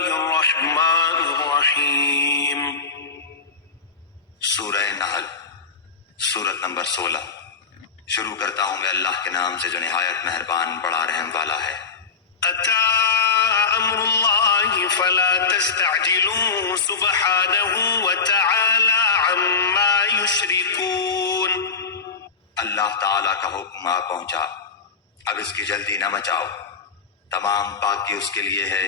الله الرحمن الرحيم سورہ نحل سورت نمبر 16۔ شروع کرتا ہوں میں اللہ کے نام سے جو نہایت مہربان بڑا رحم والا ہے۔ أتى أمر الله فلا تستعجلوه سبحانه وتعالى عما يشركون۔ اللہ تعالیٰ کا حکم آ پہنچا، اب اس کی جلدی نہ مچاؤ، تمام پاکی اس کے لیے ہے،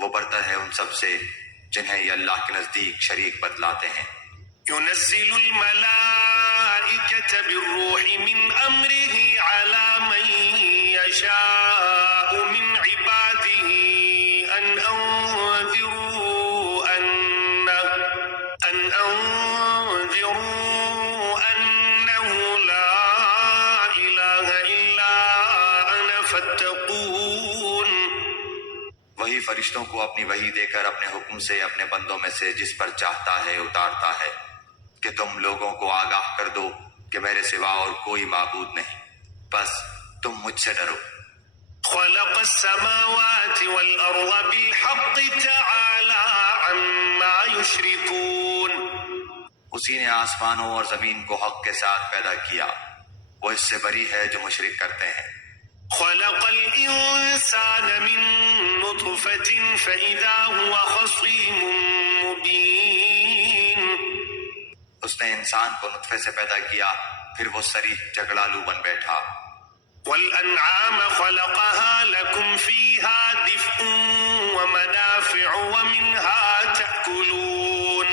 وہ برتر ہے ان سب سے جنہیں یہ اللہ کے نزدیک شریک بتلاتے ہیں۔ ينزل الملائكة بالروح من أمره على من يشاء من عباده أن أنذروا أنه لا إله إلا أنا فاتقون۔ وہی فرشتوں کو اپنی وحی دے کر اپنے حکم سے اپنے بندوں میں سے جس پر چاہتا ہے اتارتا ہے کہ تم لوگوں کو آگاہ کر دو کہ میرے سوا اور کوئی معبود نہیں، بس تم مجھ سے ڈرو۔ خلق السماوات والأرض بالحق تعالى عما يشركون۔ اسی نے آسمانوں اور زمین کو حق کے ساتھ پیدا کیا، وہ اس سے بری ہے جو مشرک کرتے ہیں۔ خلق الإنسان من نطفة فإذا هو خصيم مبين۔ اس نے انسان کو نطفے سے پیدا کیا، پھر وہ صریح جھگڑالو بن بیٹھا۔ والأنعام خلقها لكم فيها دفء ومنافع ومنها تأكلون۔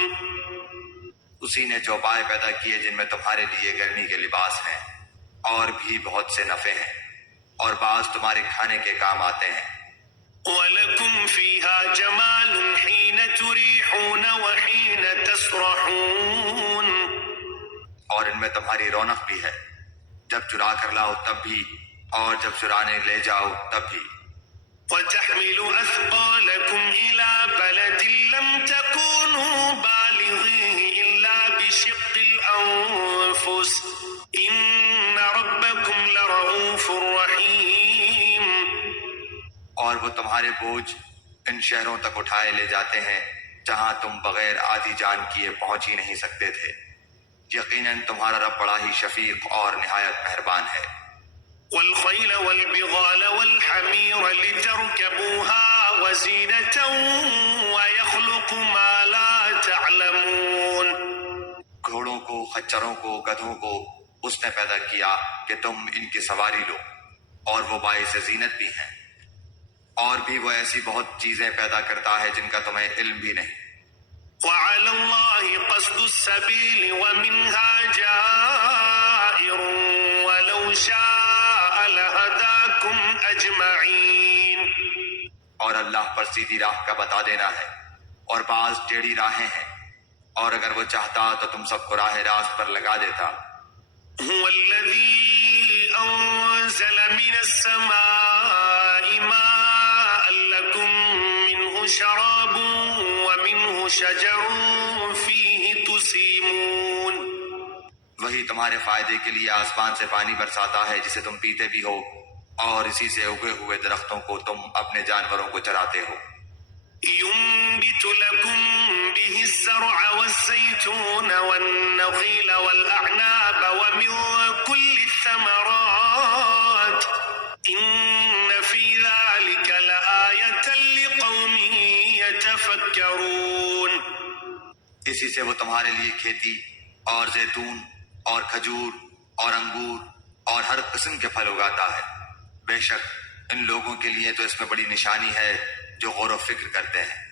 اسی نے چوپائے پیدا کیے جن میں تمہارے لیے گرمی کے لباس ہیں اور بھی بہت سے نفع ہیں، اور بعض تمہارے کھانے کے کام آتے ہیں۔ وَلَكُمْ فِيهَا جَمَالٌ حِينَ تُرِيحُونَ وَحِينَ تَسْرَحُونَ۔ اور ان میں تمہاری رونق بھی ہے، جب چرا کر لاؤ تب بھی، اور جب چرانے لے جاؤ تب بھی۔ وَتَحْمِلُ أَثْقَالَكُمْ إِلَى بَلَدٍ لَمْ تَكُونُوا بَالِغِيهِ إِلَّا بِشِقِّ الْأَنفُسِ إِنَّ رَبَّكُمْ لَرَءُوفٌ رَحِيمٌ۔ اور وہ تمہارے بوجھ ان شہروں تک اٹھائے لے جاتے ہیں جہاں تم بغیر آدھی جان کیے پہنچ ہی نہیں سکتے تھے، یقیناً تمہارا رب بڑا ہی شفیق اور نہایت مہربان ہے۔ وَالْخَيْلَ وَالْبِغَالَ وَالْحَمِيرَ لِتَرْكَبُوهَا وَزِينَةً وَيَخْلُقُ مَا لَا تَعْلَمُونَ۔ گھوڑوں کو، خچروں کو، گدھوں کو اس نے پیدا کیا کہ تم ان کی سواری لو، اور وہ باعث زینت بھی ہیں، اور بھی وہ ایسی بہت چیزیں پیدا کرتا ہے جن کا تمہیں علم بھی نہیں۔ وَعَلَى اللَّهِ قَصْدُ السَّبِيلِ وَمِنْهَا جَائِرٌ وَلَوْ شَاءَ لَهَدَاكُمْ أَجْمَعِينَ۔ اور اللہ پر سیدھی راہ کا بتا دینا ہے، اور بعض ٹیڑھی راہیں ہیں، اور اگر وہ چاہتا تو تم سب کو راہ راست پر لگا دیتا۔ هُوَ الَّذِي أَنزَلَ مِنَ السَّمَاءِ مَاءً لَكُم مِّنْهُ شَرَابٌ وَمِنْهُ شَجَرٌ فِيهِ تُسِيمُونَ۔ وہی تمہارے فائدے کے لیے آسمان سے پانی برساتا ہے جسے تم پیتے بھی ہو، اور اسی سے اگے ہوئے درختوں کو تم اپنے جانوروں کو چراتے ہو۔ ينبت لكم به الزرع والزيتون والنخيل والأعناب ومن كل الثمرات إن في ذلك لآية لقوم يتفكرون۔ اسی سے وہ تمہارے لیے کھیتی اور زیتون اور کھجور اور انگور اور ہر قسم کے پھل اگاتا ہے، بے شک ان لوگوں کے لیے تو اس میں بڑی نشانی ہے جو غور و فکر کرتے ہیں۔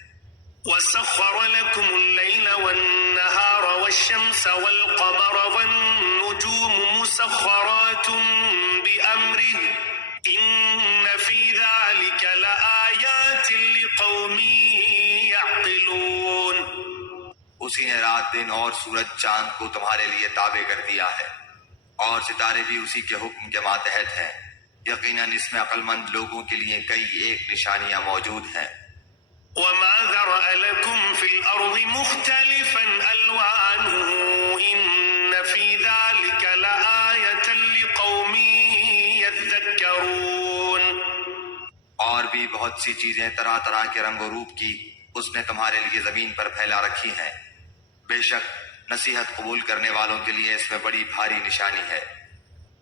وَسَخَّرَ لَكُمُ اللَّيْلَ وَالنَّهَارَ وَالشَّمْسَ وَالْقَمَرَ وَالنُّجُومُ مُسَخَّرَاتٌ بِأَمْرِهِ إِنَّ فِي ذَلِكَ لَآيَاتٍ لِقَوْمٍ يَعْقِلُونَ۔ اسی نے رات دن اور سورج چاند کو تمہارے لیے تابع کر دیا ہے، اور ستارے بھی اسی کے حکم کے ماتحت ہیں، یقیناً اس میں عقل مند لوگوں کے لیے کئی ایک نشانیاں موجود ہیں۔ وَمَا ذَرَأَ لَكُمْ فِي الْأَرْضِ مُخْتَلِفًا أَلْوَانُهُ إِنَّ فِي ذَلِكَ لَآيَةً لِقَوْمٍ يَذَّكَّرُونَ۔ اور بھی بہت سی چیزیں طرح طرح کے رنگ و روپ کی اس نے تمہارے لیے زمین پر پھیلا رکھی ہیں۔ بے شک نصیحت قبول کرنے والوں کے لیے اس میں بڑی بھاری نشانی ہے۔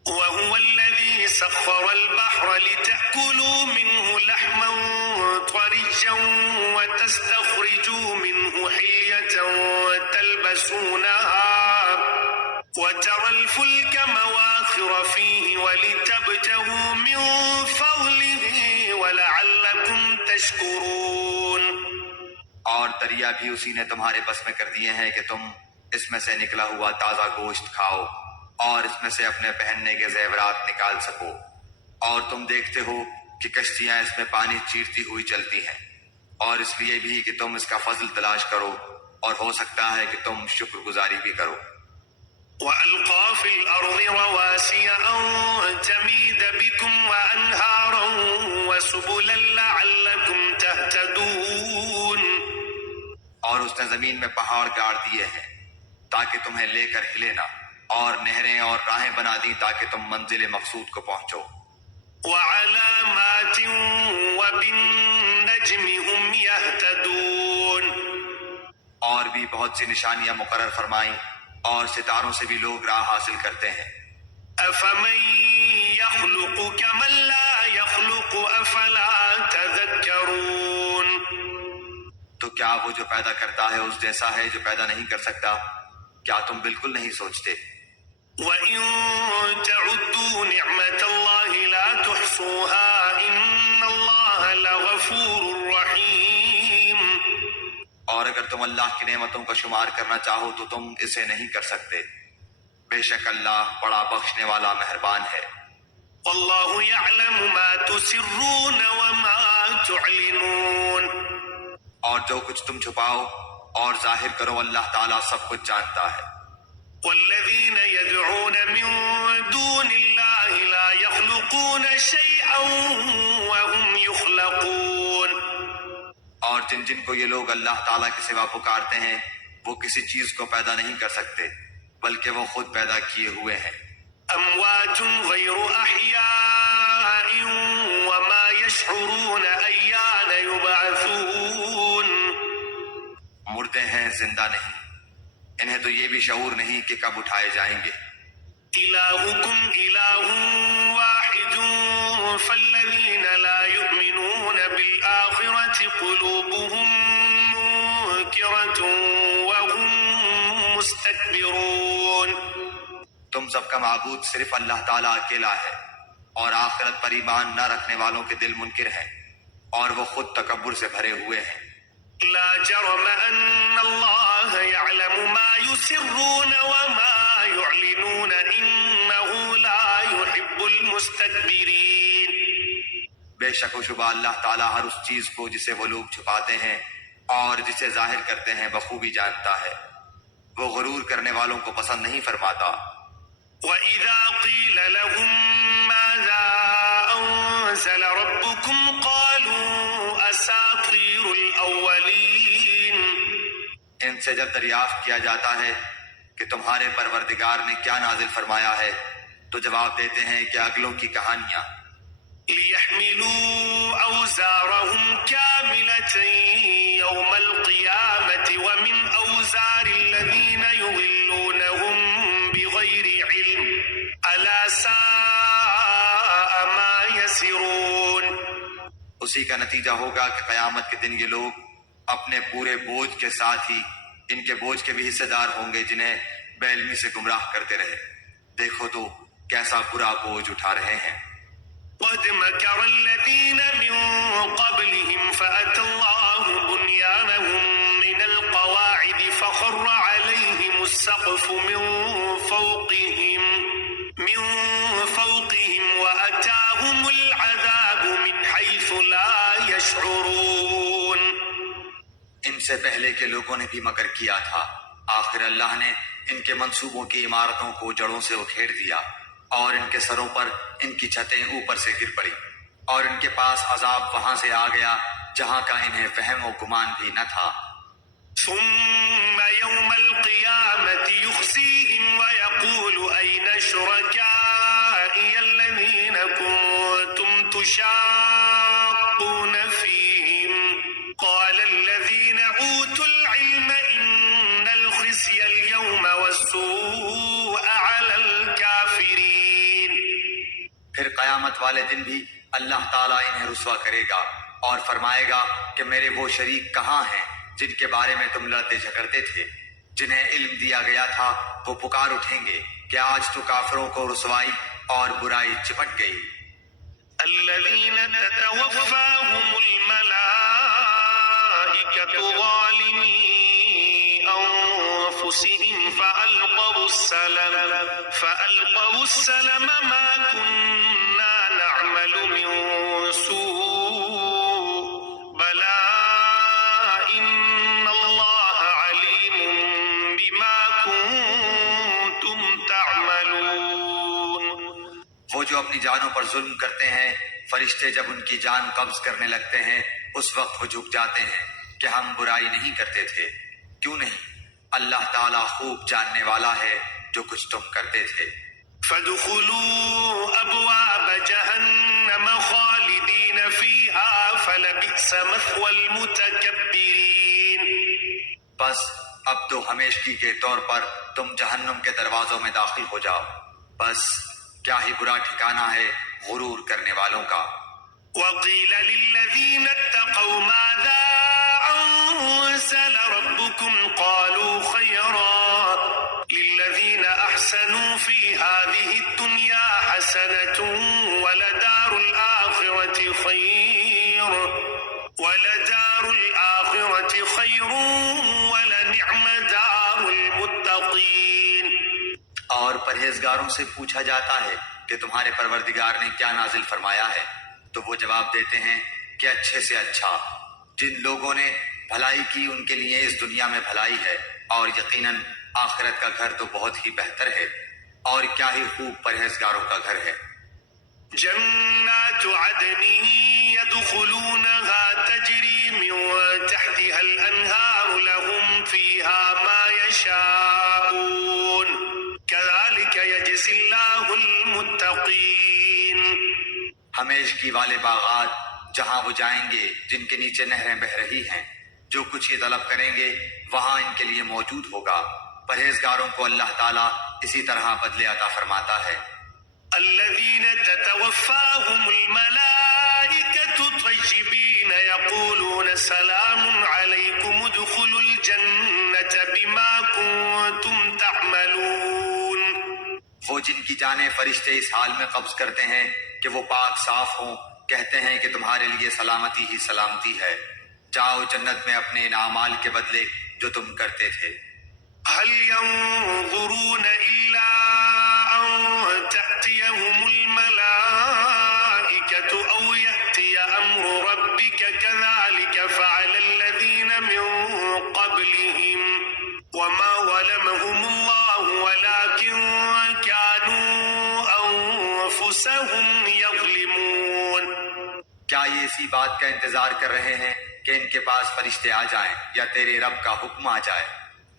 وهو الذي سخر البحر لتأكلوا منه لحما طريا وتستخرجوا منه حلية تلبسونها وترى الفلك مواخر فيه ولتبتغوا من فضله ولعلكم تشكرون۔ اور دریا بھی اسی نے تمہارے بس میں کر دیے ہیں کہ تم اس میں سے نکلا ہوا تازہ گوشت کھاؤ اور اس میں سے اپنے پہننے کے زیورات نکال سکو، اور تم دیکھتے ہو کہ کشتیاں اس میں پانی چیرتی ہوئی چلتی ہیں، اور اس لیے بھی کہ تم اس کا فضل تلاش کرو، اور ہو سکتا ہے کہ تم شکر گزاری بھی کرو۔ وَأَلْقَى فِي الْأَرْضِ رَوَاسِيَ أَن تَمِيدَ بِكُمْ وَأَنْهَارًا وَسُبُلًا لَعَلَّكُمْ تَهْتَدُونَ۔ اور اس نے زمین میں پہاڑ گاڑ دیے ہیں تاکہ تمہیں لے کر ہلے نہ، اور نہریں اور راہیں بنا دی تاکہ تم منزل مقصود کو پہنچو۔ وَعَلَامَاتٍ وَبِالنَّجْمِ هُمْ يَهْتَدُونَ۔ اور بھی بہت سی نشانیاں مقرر فرمائیں، اور ستاروں سے بھی لوگ راہ حاصل کرتے ہیں۔ أَفَمَن يَخْلُقُ كَمَن لَّا يَخْلُقُ أَفَلَا تَذَكَّرُونَ۔ تو کیا وہ جو پیدا کرتا ہے اس جیسا ہے جو پیدا نہیں کر سکتا؟ کیا تم بالکل نہیں سوچتے؟ وَإِن تَعُدُّوا نِعْمَةَ اللَّهِ لَا تُحْصُوهَا إِنَّ اللَّهَ لَغَفُورٌ رَّحِيمٌ۔ اور اگر تم اللہ کی نعمتوں کا شمار کرنا چاہو تو تم اسے نہیں کر سکتے، بے شک اللہ بڑا بخشنے والا مہربان ہے۔ وَاللَّهُ يَعْلَمُ مَا تُسِرُّونَ وَمَا تُعْلِنُونَ۔ اور جو کچھ تم چھپاؤ اور ظاہر کرو اللہ تعالیٰ سب کچھ جانتا ہے۔ والذين يدعون من دون الله لا يخلقون شيئا وهم يخلقون۔ اور جن جن کو یہ لوگ اللہ تعالیٰ کے سوا پکارتے ہیں وہ کسی چیز کو پیدا نہیں کر سکتے بلکہ وہ خود پیدا کیے ہوئے ہیں۔ أموات غير أحياء وما يشعرون أيان يبعثون۔ مردے ہیں زندہ نہیں، انہیں تو یہ بھی شعور نہیں کہ کب اٹھائے جائیں گے۔ إلهكم إله واحد فالذين لا يؤمنون بالآخرة قلوبهم منكرة وهم مستكبرون۔ تم سب کا معبود صرف اللہ تعالیٰ اکیلا ہے، اور آخرت پر ایمان نہ رکھنے والوں کے دل منکر ہیں اور وہ خود تکبر سے بھرے ہوئے ہیں۔ لا جرم أن الله يعلم ما يسرون وما يعلنون إنه لا يحب المستكبرين۔ بے شک و شبہ اللہ تعالیٰ ہر اس چیز کو جسے وہ لوگ چھپاتے ہیں اور جسے ظاہر کرتے ہیں بخوبی جانتا ہے، وہ غرور کرنے والوں کو پسند نہیں فرماتا۔ وَإِذَا قِيلَ لَهُم مَّاذَا أَنزَلَ رَبُّكُمْ قَالُوا أَسَاطِيرُ الْأَوَّلِينَ۔ ان سے جب دریافت کیا جاتا ہے کہ تمہارے پروردگار نے کیا نازل فرمایا ہے تو جواب دیتے ہیں کہ اگلوں کی کہانیاں۔ لِيَحْمِلُوا أَوْزَارَهُمْ كَامِلَةً يَوْمَ الْقِيَامَةِ وَمِنْ أَوْزَارِ الَّذِينَ يُضِلُّونَهُم بِغَيْرِ عِلْمٍ أَلَا سَاءَ مَا يَزِرُونَ۔ اسی کا نتیجہ ہوگا کہ قیامت کے دن یہ لوگ اپنے پورے بوجھ کے ساتھ ہی ان کے بوجھ کے بھی حصے دار ہوں گے جنہیں بے علمی سے گمراہ کرتے رہے۔ دیکھو تو کیسا برا بوجھ اٹھا رہے ہیں۔ قد مكر الذين من قبلهم فأتى الله بنيانهم من القواعد فخر عليهم السقف من فوقهم وأتاهم العذاب من حيث لا يشعرون۔ ان سے پہلے کے لوگوں نے بھی مکر کیا تھا، آخر اللہ نے ان کے منصوبوں کی عمارتوں کو جڑوں سے اکھیڑ دیا اور ان کے سروں پر ان کی چھتیں اوپر سے گر پڑی، اور ان کے پاس عذاب وہاں سے آ گیا جہاں کا انہیں فہم و گمان بھی نہ تھا۔ ثم يوم القيامة يخزيهم ويقول أين شركائي الذين كنتم تشاقون فيهم قال الذين أوتوا العلم إن الخزي اليوم والسوء على الكافرين. پھر قیامت والے دن بھی اللہ تعالیٰ انہیں رسوا کرے گا اور فرمائے گا کہ میرے وہ شریک کہاں ہیں جن کے بارے میں تم لڑتے جھگڑتے تھے؟ جنہیں علم دیا گیا تھا وہ پکار اٹھیں گے کہ آج تو کافروں کو رسوائی اور برائی چپٹ گئی. الذين تتوفاهم الملائكة ظالمي أنفسهم فألقوا السلم ما كنا نعمل من سوء بلى إن الله عليم بما كنتم تعملون. وہ جو اپنی جانوں پر ظلم کرتے ہیں فرشتے جب ان کی جان قبض کرنے لگتے ہیں اس وقت وہ جھک جاتے ہیں کہ ہم برائی نہیں کرتے تھے. کیوں نہیں؟ اللہ تعالیٰ خوب جاننے والا ہے جو کچھ تم کرتے تھے. فادخلوا أبواب جهنم خالدين فيها فلبئس مثوى المتكبرين. بس اب تو ہمیشگی کے طور پر تم جہنم کے دروازوں میں داخل ہو جاؤ. بس کیا ہی برا ٹھکانہ ہے غرور کرنے والوں کا. وقيل للذين اتقوا ماذا أنزل ربكم قالوا خيرا للذين أحسنوا في هذه الدنيا حسنة ولدار الآخرة خير ولنعم دار المتقين. اور پرہیزگاروں سے پوچھا جاتا ہے کہ تمہارے پروردگار نے کیا نازل فرمایا ہے تو وہ جواب دیتے ہیں کہ اچھے سے اچھا. جن لوگوں نے بھلائی کی ان کے لیے اس دنیا میں بھلائی ہے اور یقیناً آخرت کا گھر تو بہت ہی بہتر ہے اور کیا ہی خوب پرہیزگاروں کا گھر ہے. جنات عدن يدخلونها تجري من تحتها الأنهار لهم فيها ما يشاءون كذلك يجزي الله المتقين. ہمیشگی والے باغات جہاں وہ جائیں گے جن کے نیچے نہریں بہہ رہی ہیں جو کچھ یہ طلب کریں گے وہاں ان کے لیے موجود ہوگا. پرہیزگاروں کو اللہ تعالیٰ اسی طرح بدلے عطا فرماتا ہے. الذين تتوفاهم الملائكة طيبين يقولون سلام عليكم ادخلوا الجنة بما كنتم تعملون. وہ جن کی جانیں فرشتے اس حال میں قبض کرتے ہیں کہ وہ پاک صاف ہوں کہتے ہیں کہ تمہارے لیے سلامتی ہی سلامتی ہے. جاؤ جنت میں اپنے ان اعمال کے بدلے جو تم کرتے تھے. هل ينظرون إلا أن تأتيهم الملائكة أو يأتي أمر ربك كذلك فعل الذين من قبلهم وما ظلمهم الله ولكن كانوا أنفسهم يظلمون. کیا یہ اسی بات کا انتظار کر رہے ہیں کہ ان کے پاس فرشتے آ جائیں یا تیرے رب کا حکم آ جائے؟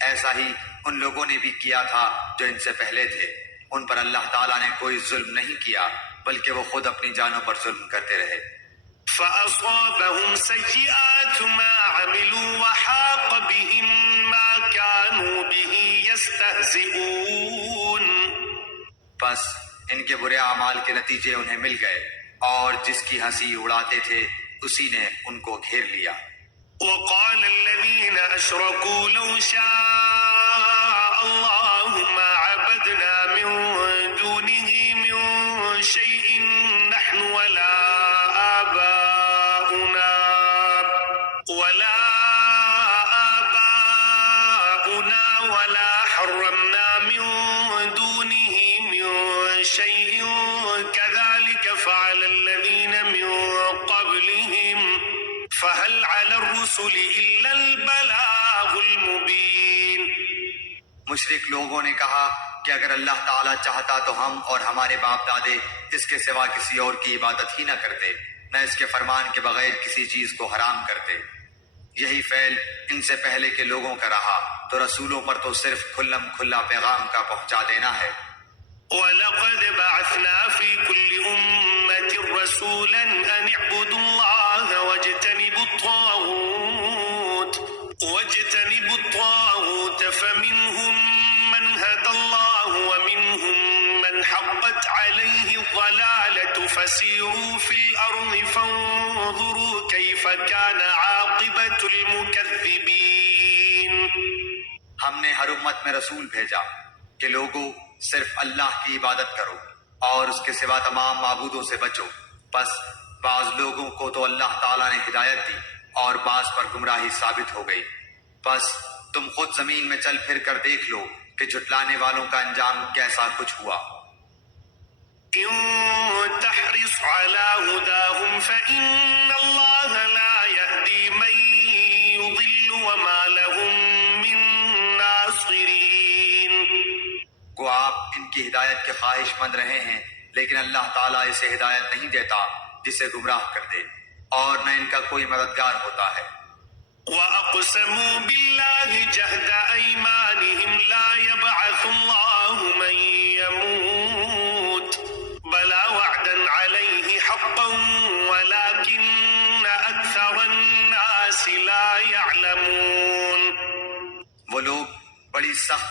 ایسا ہی ان لوگوں نے بھی کیا تھا جو ان سے پہلے تھے. ان پر اللہ تعالیٰ نے کوئی ظلم نہیں کیا بلکہ وہ خود اپنی جانوں پر ظلم کرتے رہے. فأصابهم سيئات ما عملوا وحاق بهم ما كانوا به يستهزئون. بس ان کے برے اعمال کے نتیجے انہیں مل گئے اور جس کی ہنسی اڑاتے تھے اسی نے ان کو گھیر لیا. وقال الذين أشركوا لو شاء الله ما عبدنا من دونه من شيء نحن ولا آباؤنا ولا حرمنا من دونه من شيء كذلك فعل الذين من قبلهم فهل على الرسل إلا البلاغ المبين. مشرک لوگوں نے کہا کہ اگر اللہ تعالیٰ چاہتا تو ہم اور ہمارے باپ دادے اس کے سوا کسی اور کی عبادت ہی نہ کرتے نہ اس کے فرمان کے بغیر کسی چیز کو حرام کرتے. یہی فعل ان سے پہلے کے لوگوں کا رہا تو رسولوں پر تو صرف کھلم کھلا پیغام کا پہنچا دینا ہے. وَلَقَدْ بَعَثْنَا فِي كُلِّ أُمَّةٍ رَسُولًا أَنِ اعْبُدُوا اللَّهَ وَاجْتَنِبُوا الطَّاغُوتَ واجتنبوا الطاغوت فمنهم من هدى الله ومنهم من حقت عليه الضلالة فسيروا في الأرض فانظروا كيف كان عاقبة المكذبين. ہم نے ہر امت میں رسول بھیجا کہ لوگوں صرف اللہ کی عبادت کرو اور اس کے سوا تمام معبودوں سے بچو. بس بعض لوگوں کو تو اللہ تعالیٰ نے ہدایت دی اور بعض پر گمراہی ثابت ہو گئی. بس تم خود زمین میں چل پھر کر دیکھ لو کہ جھٹلانے والوں کا انجام کیسا کچھ ہوا. إن تحرص على هداهم فإن الله لا يهدي من يضل وما لهم من ناصرين. کو آپ ان کی ہدایت کے خواہش مند رہے ہیں لیکن اللہ تعالیٰ اسے ہدایت نہیں دیتا جسے گمراہ کر دے اور نہ ان کا کوئی مددگار ہوتا ہے. وأقسموا بالله جهد أيمانهم لا يبعث الله من يموت بلى وعدا عليه حقا ولكن أكثر الناس لا يعلمون. وہ لوگ بڑی سخت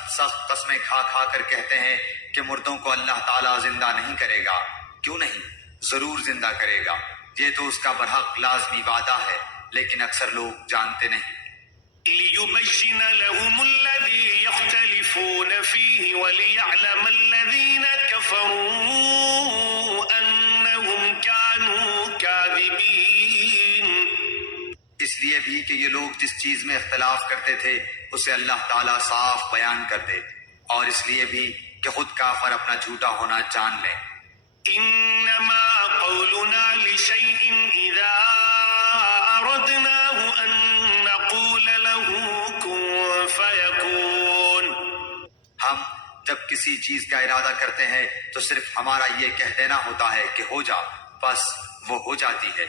قسمیں کھا کھا کر کہتے ہیں کہ مردوں کو اللہ تعالیٰ زندہ نہیں کرے گا. کیوں نہیں؟ ضرور زندہ کرے گا. یہ تو اس کا برحق لازمی وعدہ ہے لیکن اکثر لوگ جانتے نہیں. ليبين لهم الذي يختلفون فيه وليعلم الذين كفروا أنهم كانوا كاذبين. اس لیے بھی کہ یہ لوگ جس چیز میں اختلاف کرتے تھے اسے اللہ تعالیٰ صاف بیان کر دے اور اس لیے بھی کہ خود کافر اپنا جھوٹا ہونا جان لیں. إنما قولنا لشيء إذا أردناه أن نقول له كن فيكون. ہم جب کسی چیز کا ارادہ کرتے ہیں تو صرف ہمارا یہ کہہ دینا ہوتا ہے کہ ہو جا، بس وہ ہو جاتی ہے.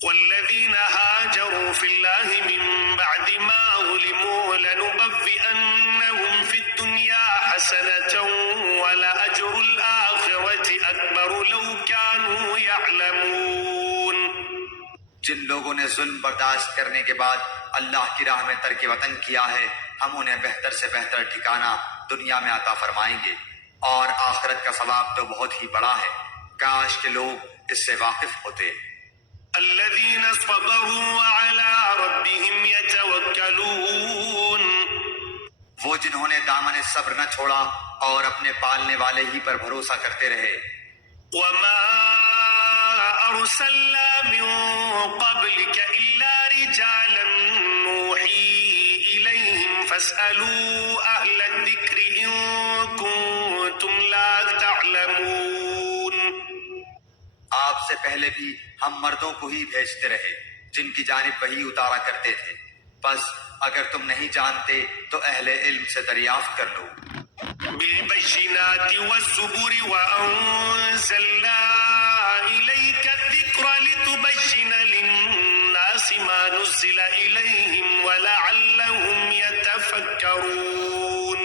والذين هاجروا في الله من بعد ما ظلموا لنبوئنهم في الدنيا حسنة ولأجر الآخرة أكبر لو كانوا يعلمون. جن لوگوں نے ظلم برداشت کرنے کے بعد اللہ کی راہ میں ترک وطن کیا ہے ہم انہیں بہتر سے بہتر ٹھکانہ دنیا میں عطا فرمائیں گے اور آخرت کا ثواب تو بہت ہی بڑا ہے. کاش کہ لوگ اس سے واقف ہوتے. الذين صبروا وعلى ربهم يتوكلون. وہ جنہوں نے دامن صبر نہ چھوڑا اور اپنے پالنے والے ہی پر بھروسہ کرتے رہے. وما أرسلنا من قبلك إلا رجالا نوحي إليهم فاسألوا أهل الذكر إن كنتم لا تعلمون. آپ سے پہلے بھی ہم مردوں کو ہی بھیجتے رہے جن کی جانب وحی اتارا کرتے تھے. بس اگر تم نہیں جانتے تو اہل علم سے دریافت کر لو. بالبينات والزبر وأنزلنا إليك الذكر لتبين للناس ما نزل إليهم ولعلهم يتفكرون.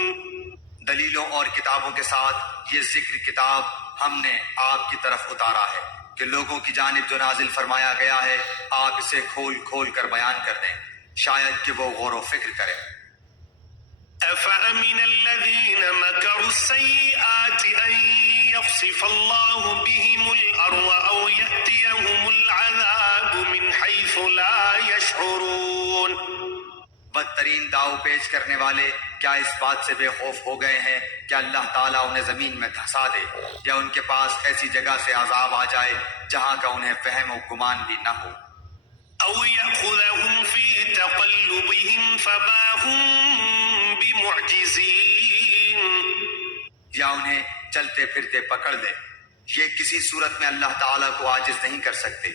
دلیلوں اور کتابوں کے ساتھ یہ ذکر کتاب ہم نے آپ کی طرف اتارا ہے کہ لوگوں کی جانب جو نازل فرمایا گیا ہے آپ اسے کھول کھول کر بیان کر دیں شاید کہ وہ غور و فکر کریں. أفأمن الذين مكروا السيئات أن يخسف الله بهم الأرض أو يأتيهم العذاب من حيث لا يشعرون. بدترین داؤ پیش کرنے والے کیا اس بات سے بے خوف ہو گئے ہیں کہ اللہ تعالیٰ انہیں زمین میں دھسا دے یا ان کے پاس ایسی جگہ سے عذاب آ جائے جہاں کا انہیں فہم و گمان بھی نہ ہو. أو يأخذهم في تقلبهم فما هم بمعجزين. یا انہیں چلتے پھرتے پکڑ لے یہ کسی صورت میں اللہ تعالیٰ کو عاجز نہیں کر سکتے.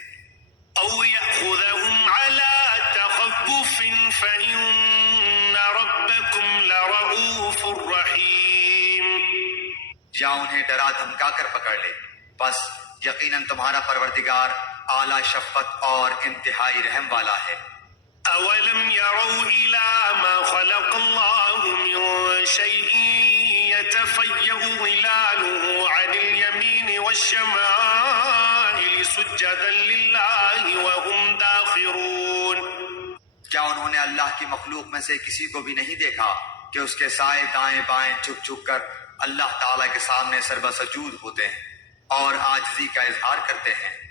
أو يأخذهم على تخوف فإن ربكم لرؤوف رحيم. یا انہیں ڈرا دھمکا کر پکڑ لے بس یقیناً تمہارا پروردگار اعلیٰ شفقت اور انتہائی رحم والا ہے. أولم يروا إلى ما خلق الله من شيء يتفيأ ظلاله عن اليمين والشمائل سجدا لله وهم داخرون. کیا انہوں نے اللہ کی مخلوق میں سے کسی کو بھی نہیں دیکھا کہ اس کے سائے دائیں بائیں جھک جھک کر اللہ تعالیٰ کے سامنے سربسجود ہوتے ہیں اور عاجزی کا اظہار کرتے ہیں؟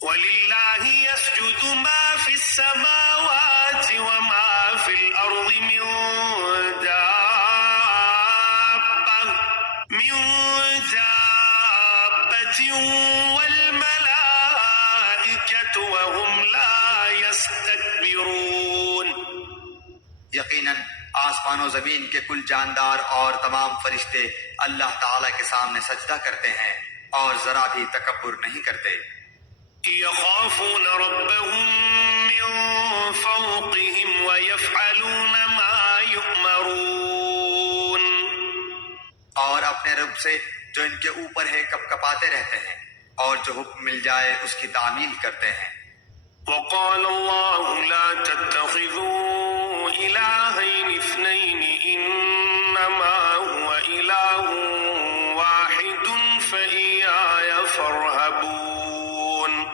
وَلِلَّهِ يَسْجُدُ مَا فِي السَّمَاوَاتِ وَمَا فِي الْأَرْضِ مِن دَابَّةٍ وَالْمَلَائِكَةُ وَهُمْ لَا يَسْتَكْبِرُونَ۔ یقیناً آسمان و زمین کے کل جاندار اور تمام فرشتے اللہ تعالیٰ کے سامنے سجدہ کرتے ہیں اور ذرا بھی تکبر نہیں کرتے۔ يخافون ربهم من فوقهم ويفعلون ما يؤمرون۔ اور اپنے رب سے جو ان کے اوپر ہے کپ کپاتے رہتے ہیں اور جو حکم مل جائے اس کی تعمیل کرتے ہیں۔ وقال الله لا تتخذوا إلهين اثنين إنما هو إله واحد فإياي فارهبون۔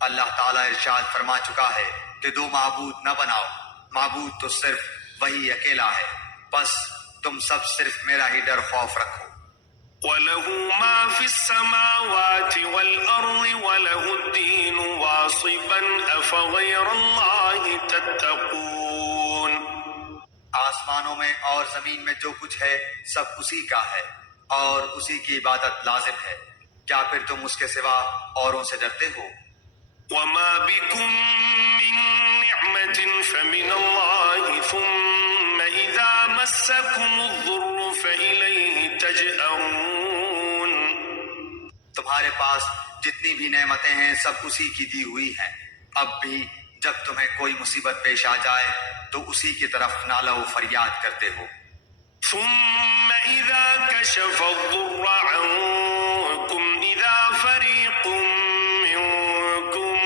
اللہ تعالیٰ ارشاد فرما چکا ہے کہ دو معبود نہ بناؤ، معبود تو صرف وہی اکیلا ہے، بس تم سب صرف میرا ہی ڈر خوف رکھو۔ وَلَهُ مَا فِي السَّمَاوَاتِ وَالْأَرْضِ وَلَهُ الدِّينُ وَاصِبًا أَفَغَيْرَ اللَّهِ تَتَّقُونَ۔ آسمانوں میں اور زمین میں جو کچھ ہے سب اسی کا ہے اور اسی کی عبادت لازم ہے، کیا پھر تم اس کے سوا اوروں سے ڈرتے ہو؟ وَمَا بِكُم مِّن نِّعْمَةٍ فَمِنَ اللَّهِ ثُمَّ إِذَا مَسَّكُمُ الضُّرُّ فَإِلَيْهِ تَجْأَرُونَ۔ تمہارے پاس جتنی بھی نعمتیں ہیں سب اسی کی دی ہوئی ہیں، اب بھی جب تمہیں کوئی مصیبت پیش آ جائے تو اسی کی طرف نالہ و فریاد کرتے ہو۔ ثم إذا كشف الضر عنكم إذا فريق منكم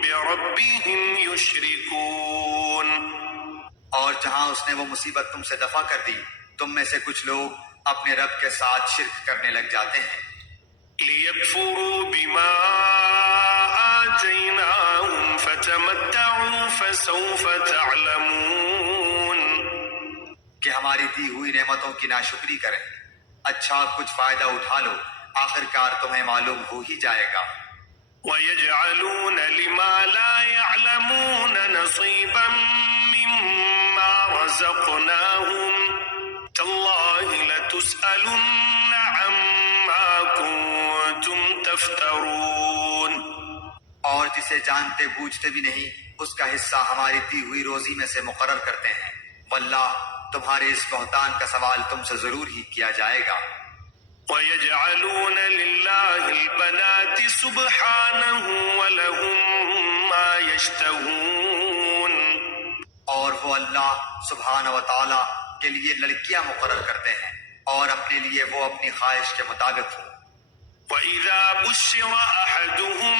بربهم يشركون۔ اور جہاں اس نے وہ مصیبت تم سے دفع کر دی، تم میں سے کچھ لوگ اپنے رب کے ساتھ شرک کرنے لگ جاتے ہیں۔ ليكفروا بما آتيناهم فتمتعوا فسوف تعلمون۔ کہ ہماری دی ہوئی نعمتوں کی ناشکری کریں، اچھا کچھ فائدہ اٹھا لو، آخر کار تمہیں معلوم ہو ہی جائے گا۔ وَيَجْعَلُونَ لِمَا لَا يَعْلَمُونَ نَصِيبًا مِّمَّا رَزَقْنَاهُمْ تَاللَّهِ لَتُسْأَلُنَّ عَمَّا كُنتُمْ تَفْتَرُونَ۔ اور جسے جانتے بوجھتے بھی نہیں اس کا حصہ ہماری دی ہوئی روزی میں سے مقرر کرتے ہیں، واللہ تمہارے اس بہتان کا سوال تم سے ضرور ہی کیا جائے گا۔ وَيَجْعَلُونَ لِلَّهِ الْبَنَاتِ سُبْحَانَهُ وَلَهُم مَّا يَشْتَهُونَ۔ اور وہ اللہ سبحانہ و تعالیٰ کے لیے لڑکیاں مقرر کرتے ہیں اور اپنے لیے وہ اپنی خواہش کے مطابق ہوں۔ وَإِذَا بُشِّرَ أَحَدُهُم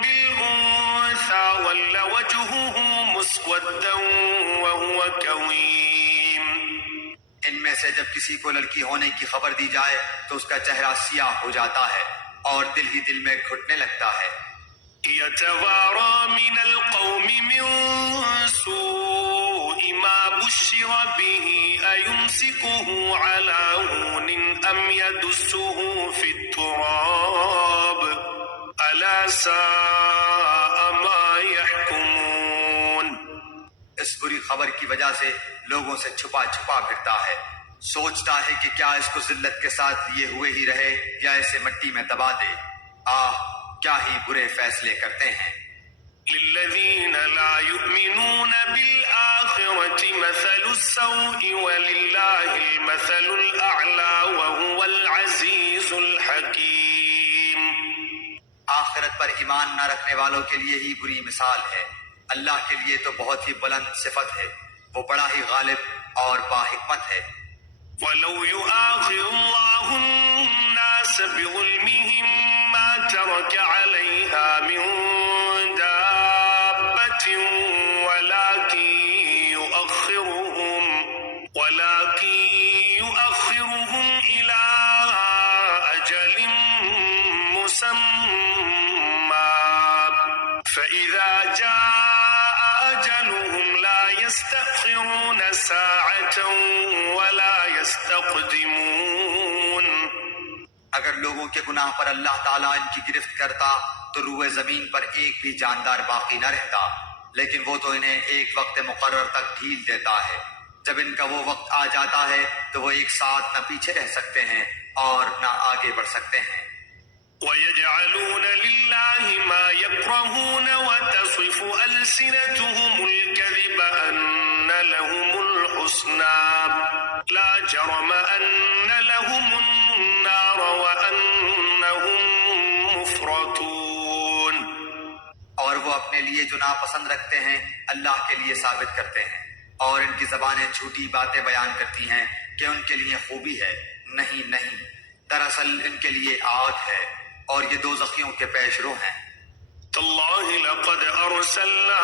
بِالْأُنثَىٰ ظَلَّ وَجْهُهُ مُسْوَدًّا وَهُوَ كَظِيمٌ۔ ان میں سے جب کسی کو لڑکی ہونے کی خبر دی جائے تو اس کا چہرہ سیاہ ہو جاتا ہے اور دل ہی دل میں گھٹنے لگتا ہے۔ يَتَوَارَىٰ مِنَ الْقَوْمِ مِن سُوءِ مَا بُشِّرَ بِهِ أَيُمْسِكُهُ عَلَىٰ هُونٍ أَمْ يَدُسُّهُ فِي التُّرَابِ أَلَا سَاءَ مَا يَحْكُمُونَ۔ اس بری خبر کی وجہ سے لوگوں سے چھپا چھپا پھرتا ہے، سوچتا ہے کہ کیا اس کو ذلت کے ساتھ لیے ہوئے ہی رہے یا اسے مٹی میں دبا دے۔ آہ کیا ہی برے فیصلے کرتے ہیں۔ لِلَّذِينَ لَا يُؤْمِنُونَ بِالْآخِرَةِ مَثَلُ السَّوْءِ وَلِلَّهِ الْمَثَلُ الْأَعْلَىٰ وَهُوَ الْعَزِيزُ الْحَكِيمُ۔ آخرت پر ایمان نہ رکھنے والوں کے لیے ہی بری مثال ہے، اللہ کے لیے تو بہت ہی بلند صفت ہے، وہ بڑا ہی غالب اور باحکمت ہے۔ وَلَوْ يُؤَاخِذُ اللَّهُ النَّاسَ بِظُلْمِهِم مَّا تَرَكَ عَلَيْهَا مِن دَابَّةٍ وَلَٰكِن يُؤَخِّرُهُمْ إِلَىٰ أَجَلٍ مُّسَمًّى فَإِذَا جَاءَ أَجَلُهُمْ لَا يستأخرون ساعة ولا يستقدمون. اگر لوگوں کے گناہ پر اللہ تعالیٰ ان کی گرفت کرتا تو روئے زمین پر ایک بھی جاندار باقی نہ رہتا، لیکن وہ تو انہیں ایک وقت مقرر تک ڈھیل دیتا ہے، جب ان کا وہ وقت آ جاتا ہے تو وہ ایک ساتھ نہ پیچھے رہ سکتے ہیں اور نہ آگے بڑھ سکتے ہیں۔ وَيَجْعَلُونَ لِلَّهِ مَا يَكْرَهُونَ وَتَصِفُ أَلْسِنَتُهُمُ الْكَذِبَ أَنَّ لَهُمُ الْحُسْنَى لَا جَرَمَ أَنَّ لَهُمُ النَّارَ وَأَنَّهُمْ مُفْرَطُونَ۔ اور وہ اپنے لیے جو ناپسند رکھتے ہیں اللہ کے لیے ثابت کرتے ہیں، اور ان کی زبانیں جھوٹی باتیں بیان کرتی ہیں کہ ان کے لیے خوبی ہے، نہیں نہیں، دراصل ان کے لیے آگ ہے اور یہ دوزخیوں کے پیش رو ہیں۔ تاللہ لقد ارسلنا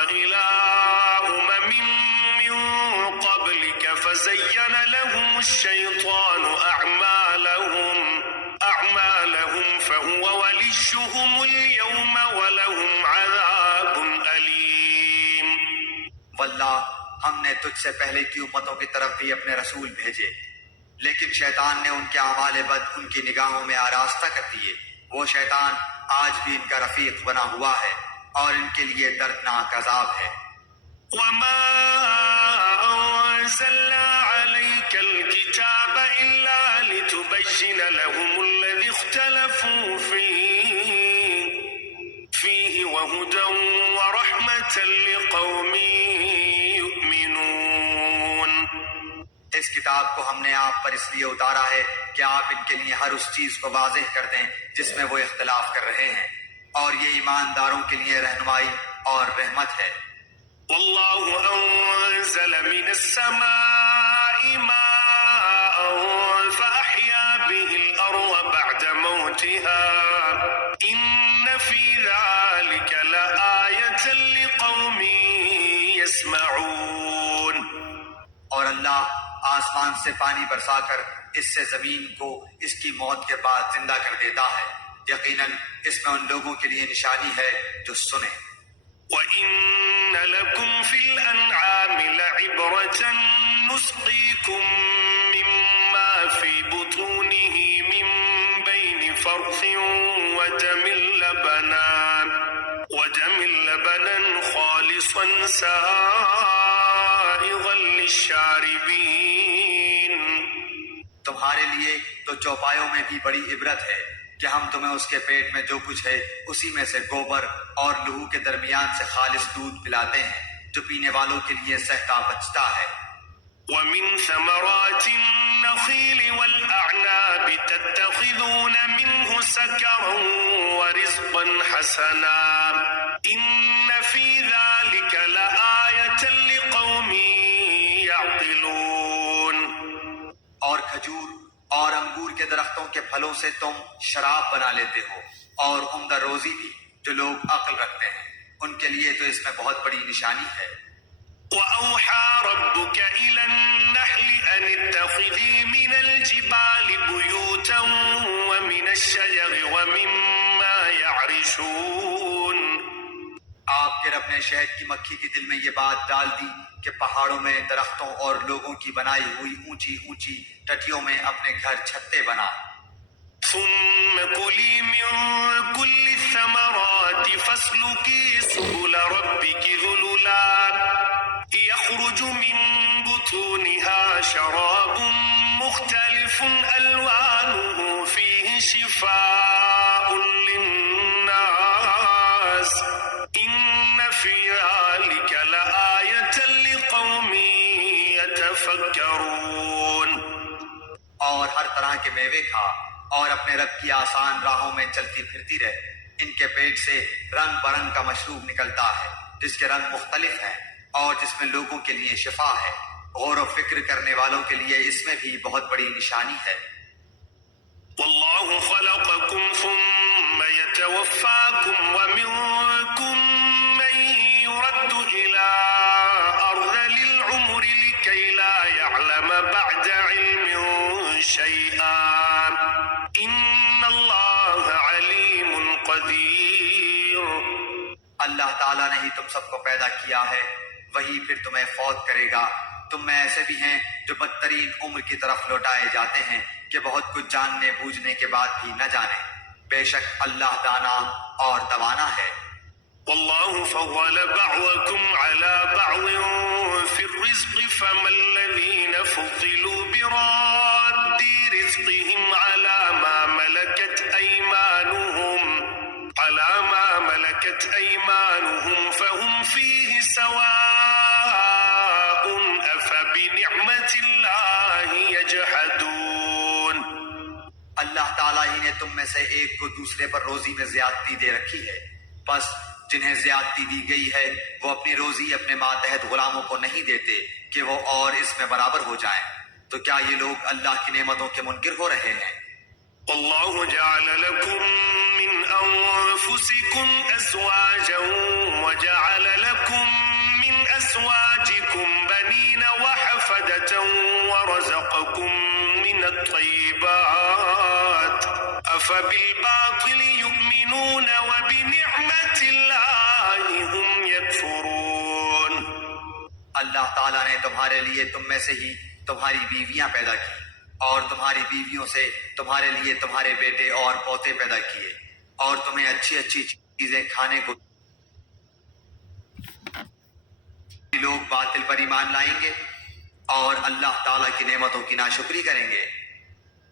الى امم من قبلك فزين لهم الشيطان اعمالهم فهو وليهم اليوم ولهم عذاب الیم۔ واللہ ہم نے تجھ سے پہلے کی امتوں کی طرف بھی اپنے رسول بھیجے، لیکن شیطان نے ان کے اعمال بد ان کی نگاہوں میں آراستہ کر دیے۔ وہ شیطان آج بھی ان کا رفیق بنا ہوا ہے اور ان کے لیے دردناک عذاب ہے۔ وما انزلنا عليك الكتاب الا لتبين لهم الذي اختلفوا فيه وهدى ورحمة لقوم يؤمنون۔ اس کتاب کو ہم نے آپ پر اس لیے اتارا ہے کہ آپ ان کے لیے ہر اس چیز کو واضح کر دیں جس میں وہ اختلاف کر رہے ہیں، اور یہ ایمانداروں کے لیے رہنمائی اور رحمت ہے۔ واللہ انزل من السماء ماء فأحیا به الارض بعد موتها ان فی ذلك لآیة لقوم يسمعون۔ اور اللہ آسمان سے پانی برسا کر اس سے زمین کو اس کی موت کے بعد زندہ کر دیتا ہے، یقیناً اس میں ان لوگوں کے لیے نشانی ہے جو سنیں۔ وَإِنَّ لَكُمْ فِي الْأَنْعَامِ لَعِبْرَةً نُسْقِيكُم مِّمَّا فِي بُطُونِهِ مِن بَيْنِ فَرْثٍ وَدَمٍ لَبَنًا خَالِصًا سَائِغًا لِلشَّارِبِينَ۔ تمہارے لیے تو چوپایوں میں بھی بڑی عبرت ہے کہ ہم تمہیں اس کے پیٹ میں جو کچھ ہے اسی میں سے گوبر اور لہو کے درمیان سے خالص دودھ پلاتے ہیں جو پینے والوں کے لیے سہتا بچتا ہے۔ وَمِن ثَمَرَاتِ النَّخِيلِ وَالْأَعْنَابِ تَتَّخِذُونَ مِنْهُ سَكَرًا وَرِزْقًا حَسَنًا إِنَّ فِي ذَلِكَ لَآيَةً لِقَوْمٍ يَعْقِلُونَ۔ اور کھجور اور انگور کے درختوں کے پھلوں سے تم شراب بنا لیتے ہو، اور عمدہ روزی بھی جو لوگ عقل رکھتے ہیں، ان کے لیے تو اس میں بہت بڑی نشانی ہے۔ وَأَوْحَى رَبُّكَ إِلَى النَّحْلِ أَنِ اتَّخِذِي مِنَ الْجِبَالِ بُيُوتًا وَمِنَ الشَّجَرِ وَمِمَّا يَعْرِشُونَ۔ آپ کے رب نے شہد کی مکھی کے دل میں یہ بات ڈال دی کہ پہاڑوں میں درختوں اور لوگوں کی بنائی ہوئی اونچی اونچی ٹٹیوں میں اپنے گھر چھتے بنا۔ ثُمَّ كُلِي مِن كُلِّ الثَّمَرَاتِ فَاسْلُكِي سُبُلَ رَبِّكِ ذُلُلًا يَخْرُجُ مِن بُطُونِهَا شَرَابٌ مُخْتَلِفٌ أَلْوَانُهُ فِيهِ شِفَاءٌ لِلنَّاسِ إِنَّ فِي ذَلِكَ لَآيَةً لِقَوْمٍ يَتَفَكَّرُونَ۔ اور ہر طرح کے میوے کھا اور اپنے رب کی آسان راہوں میں چلتی پھرتی رہ، ان کے پیٹ سے رنگ برنگ کا مشروب نکلتا ہے جس کے رنگ مختلف ہیں اور جس میں لوگوں کے لیے شفا ہے۔ غور و فکر کرنے والوں کے لیے اس میں بھی بہت بڑی نشانی ہے۔ واللہ خلقکم ثم یتوفاکم ومنکم من يرد الى ارذل العمر لكي لا يعلم بعد علم شيئا ان اللہ علیم قدیر۔ اللہ تعالیٰ نے ہی تم سب کو پیدا کیا ہے، وہی پھر تمہیں فوت کرے گا۔ تم میں ایسے بھی ہیں جو بدترین عمر کی طرف لوٹائے جاتے ہیں کہ بہت کچھ جاننے بوجھنے کے بعد بھی نہ جانیں۔ بے شک اللہ دانا اور توانا ہے۔ والله فضل بعضكم على بعض في الرزق فما الذين فضلوا براد رزقهم على ما ملكت أيمانهم فهم فيه سواء أفبنعمة الله يجحدون۔ اللہ تعالیٰ ہی نے تم میں سے ایک کو دوسرے پر روزی میں زیادتی دے رکھی ہے، بس جنہیں زیادتی دی گئی ہے وہ اپنی روزی اپنے ماتحت غلاموں کو نہیں دیتے کہ وہ اور اس میں برابر ہو جائیں، تو کیا یہ لوگ اللہ کی نعمتوں کے منکر ہو رہے ہیں؟ والله جعل لكم من أنفسكم أزواجا وجعل لكم من أزواجكم بنين وحفدة ورزقكم من الطيبات أفبالباطل يؤمنون وبنعمة الله هم يكفرون۔ اللہ تعالیٰ نے تمہارے لیے تم میں سے ہی تمہاری بیویاں پیدا کی اور تمہاری بیویوں سے تمہارے لیے تمہارے بیٹے اور پوتے پیدا کیے، اور تمہیں اچھی اچھی چیزیں کھانے کو۔ لوگ باطل پر ایمان لائیں گے اور اللہ تعالیٰ کی نعمتوں کی ناشکری کریں گے۔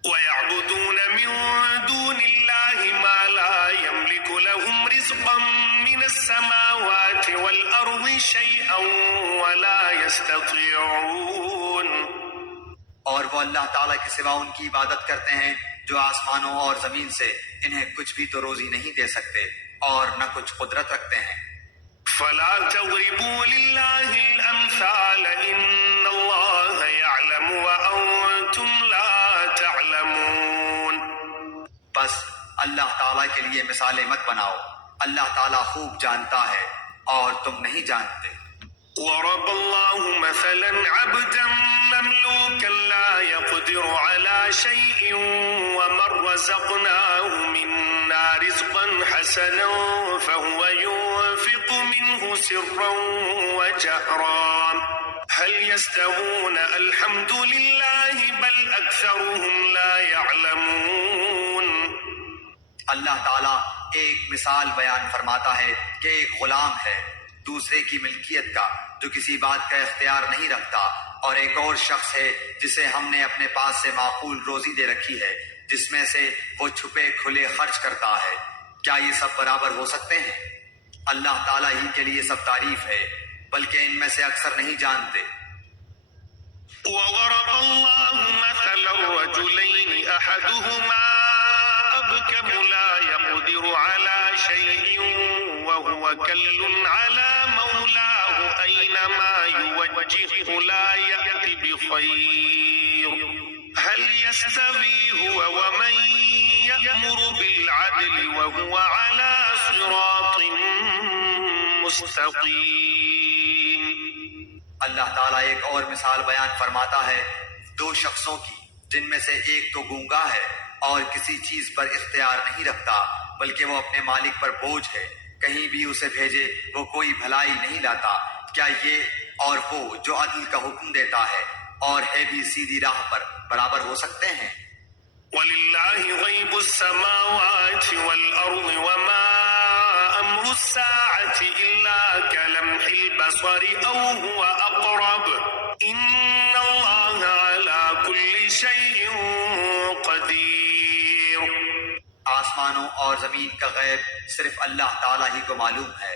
وَيَعْبُدُونَ مِن دُونِ اللَّهِ مَا لَا يَمْلِكُ لَهُمْ رِزْقًا مِّنَ السَّمَاوَاتِ وَالْأَرْضِ شَيْئًا وَلَا يَسْتَطِيعُونَ۔ اور وہ اللہ تعالیٰ کے سوا ان کی عبادت کرتے ہیں جو آسمانوں اور زمین سے انہیں کچھ بھی تو روزی نہیں دے سکتے اور نہ کچھ قدرت رکھتے ہیں۔ فَلَا تَضْرِبُوا لِلَّهِ الْأَمْثَالَ إِنَّ اللَّهَ يَعْلَمُ وَأَنْتُمْ لَا تَعْلَمُونَ۔ بس اللہ تعالیٰ کے لیے مثالیں مت بناؤ، اللہ تعالیٰ خوب جانتا ہے اور تم نہیں جانتے۔ ضرب الله مثلا عبدا مملوكا لا يقدر على شيء ومن رزقناه منا رزقا حسنا فهو ينفق منه سرا وجهرا هل يستوون الحمد لله بل أكثرهم لا يعلمون۔ اللہ تعالیٰ ایک مثال بیان فرماتا ہے کہ ایک غلام ہے دوسرے کی ملکیت کا جو کسی بات کا اختیار نہیں رکھتا، اور ایک اور شخص ہے جسے ہم نے اپنے پاس سے معقول روزی دے رکھی ہے جس میں سے وہ چھپے کھلے خرچ کرتا ہے، کیا یہ سب برابر ہو سکتے ہیں؟ اللہ تعالیٰ ہی کے لیے سب تعریف ہے، بلکہ ان میں سے اکثر نہیں جانتے۔ وضرب الله مثلا رجلين أحدهما أبكم لا يقدر على شيء وهو كل على مولاه أينما يوجهه لا يأتي بخير هل يستوي هو ومن يأمر بالعدل وهو على صراط مستقيم۔ اللہ تعالیٰ ایک اور مثال بیان فرماتا ہے دو شخصوں کی جن میں سے ایک تو گونگا ہے اور کسی چیز پر اختیار نہیں رکھتا بلکہ وہ اپنے مالک پر بوجھ ہے، کہیں بھی اسے بھیجے وہ کوئی بھلائی نہیں لاتا، کیا یہ اور وہ جو عدل کا حکم دیتا ہے اور ہے بھی سیدھی راہ پر برابر ہو سکتے ہیں؟ وَلِلَّهِ غَيْبُ السَّمَاوَاتِ وَالْأَرْضِ وَمَا أَمْرُ السَّاعَةِ إِلَّا كَلَمْحِ الْبَصَرِ أَوْ هُوَ أَقْرَبُ إِنَّ اللَّهَ عَلَى كُلِّ شَيْءٍ قَدِيرٌ۔ آسمانوں اور زمین کا غیب صرف اللہ تعالیٰ ہی کو معلوم ہے،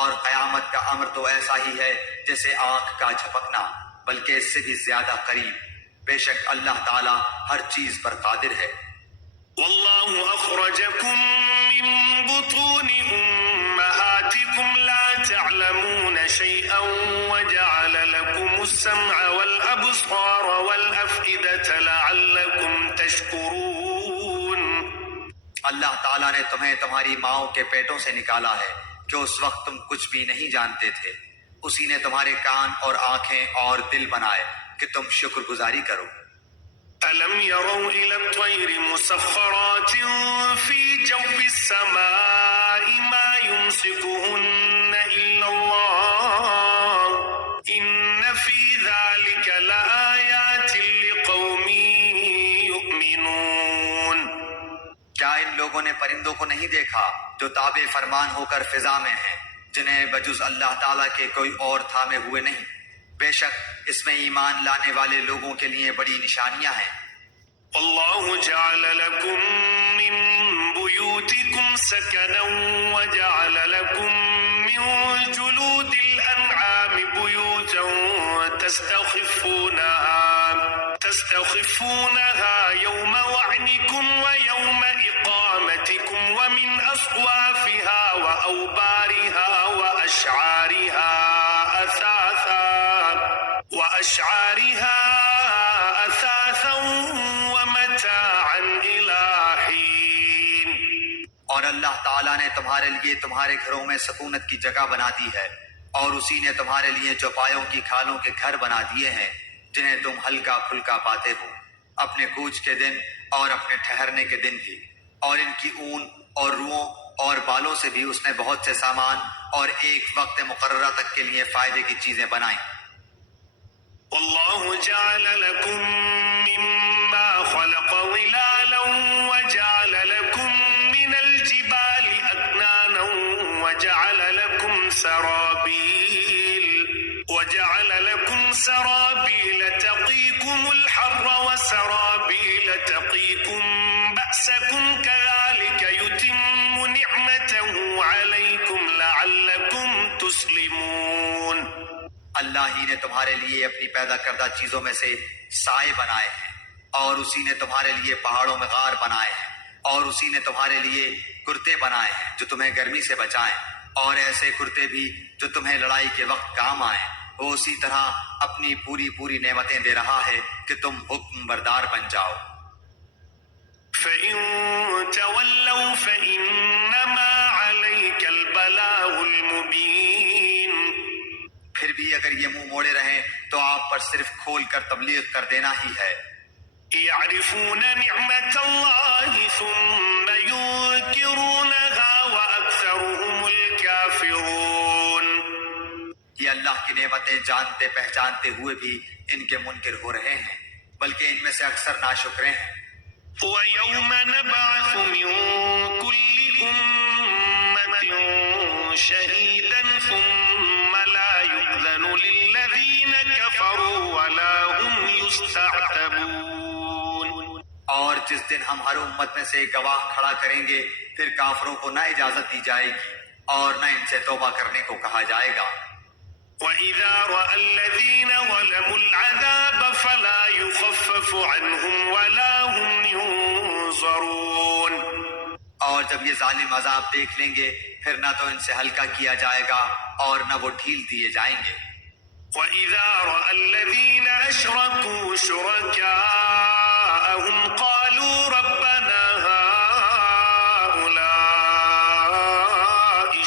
اور قیامت کا امر تو ایسا ہی ہے جیسے آنکھ کا جھپکنا، بلکہ اس سے بھی زیادہ قریب۔ بے شک اللہ تعالیٰ ہر چیز پر قادر ہے۔ والله أخرجكم من بطون أمهاتكم لا تعلمون شيئا وجعل لكم السمع والأبصار والأفئدة لعلكم تشكرون۔ اللہ تعالیٰ نے تمہیں تمہاری ماؤں کے پیٹوں سے نکالا ہے کہ اس وقت تم کچھ بھی نہیں جانتے تھے، اسی نے تمہارے کان اور آنکھیں اور دل بنائے کہ تم شکر گزاری کرو۔ أَلَمْ يَرَوْا إِلَى الطَّيْرِ مُسَخَّرَاتٍ فِي جَوْفِ السَّمَاءِ مَا يُمْسِكُهُنَّ إِلَّا اللَّهُ ذلك لآيات لقوم يؤمنون. کیا ان لوگوں نے پرندوں کو نہیں دیکھا جو تابع فرمان ہو کر فضا میں ہیں، جنہیں بجز اللہ تعالیٰ کے کوئی اور تھامے ہوئے نہیں؟ بے شک اس میں ایمان لانے والے لوگوں کے لیے بڑی نشانیاں ہیں۔ والله جعل لكم من بيوتكم سكنا وجعل لكم من جلود الأنعام بيوتا تستخفونها يوم وعنكم ويوم إقامتكم ومن أصوافها وأوبارها وأشعارها أثاثا ومتاعا إلى حين. اور اللہ تعالیٰ نے تمہارے لیے تمہارے گھروں میں سکونت کی جگہ بنا دی ہے، اور اسی نے تمہارے لیے چوپایوں کی کھالوں کے گھر بنا دیے ہیں جنہیں تم ہلکا پھلکا پاتے ہو اپنے کوچ کے دن اور اپنے ٹھہرنے کے دن بھی، اور ان کی اون اور روؤں اور بالوں سے بھی اس نے بہت سے سامان اور ایک وقت مقررہ تک کے لیے فائدے کی چیزیں بنائیں۔ والله جعل لكم مما خلق ظلالا وجعل لكم من الجبال أكنانا وجعل لكم سرابيل تقيكم الحر وسرابيل تقيكم بأسكم كذلك يتم نعمته عليكم لعلكم تسلمون. اللہ ہی نے تمہارے لیے اپنی پیدا کردہ چیزوں میں سے سائے بنائے ہیں، اور اسی نے تمہارے لیے پہاڑوں میں غار بنائے ہیں، اور اسی نے تمہارے لیے کرتے بنائے ہیں جو تمہیں گرمی سے بچائیں، اور ایسے کرتے بھی جو تمہیں لڑائی کے وقت کام آئیں۔ وہ اسی طرح اپنی پوری نعمتیں دے رہا ہے کہ تم حکم بردار بن جاؤ۔ فَإِن تَوَلَّوْا فَإِنَّمَا عَلَيْكَ الْبَلَاغُ الْمُبِينُ. پھر بھی اگر یہ منہ موڑے رہیں تو آپ پر صرف کھول کر تبلیغ کر دینا ہی ہے۔ يعرفون نعمة الله ثم ينكرونها وأكثرهم الكافرون. یہ اللہ کی نعمتیں جانتے پہچانتے ہوئے بھی ان کے منکر ہو رہے ہیں، بلکہ ان میں سے اکثر ناشکرے ہیں۔ وَيَوْمَ نَبْعَثُ مِن كُلِّ أُمَّةٍ شَهِيدًا ثُمَّ لَا يُؤْذَنُ لِلَّذِينَ كَفَرُوا وَلَا هُمْ يُسْتَعْتَبُونَ. اور جس دن ہم ہر امت میں سے ایک گواہ کھڑا کریں گے، پھر کافروں کو نہ اجازت دی جائے گی اور نہ ان سے توبہ کرنے کو کہا جائے گا۔ وَإِذَا رَأَى الَّذِينَ ظَلَمُوا الْعَذَابَ فَلَا يُخَفَّفُ عَنْهُمْ وَلَا هُمْ يُنظَرُونَ. اور جب یہ ظالم عذاب دیکھ لیں گے پھر نہ تو ان سے ہلکا کیا جائے گا اور نہ وہ ڈھیل دیے جائیں گے۔ وَإِذَا رَأَى الَّذِينَ أَشْرَكُوا شُرَكَاءَهُمْ قَالُوا رَبَّنَا هَؤُلَاءِ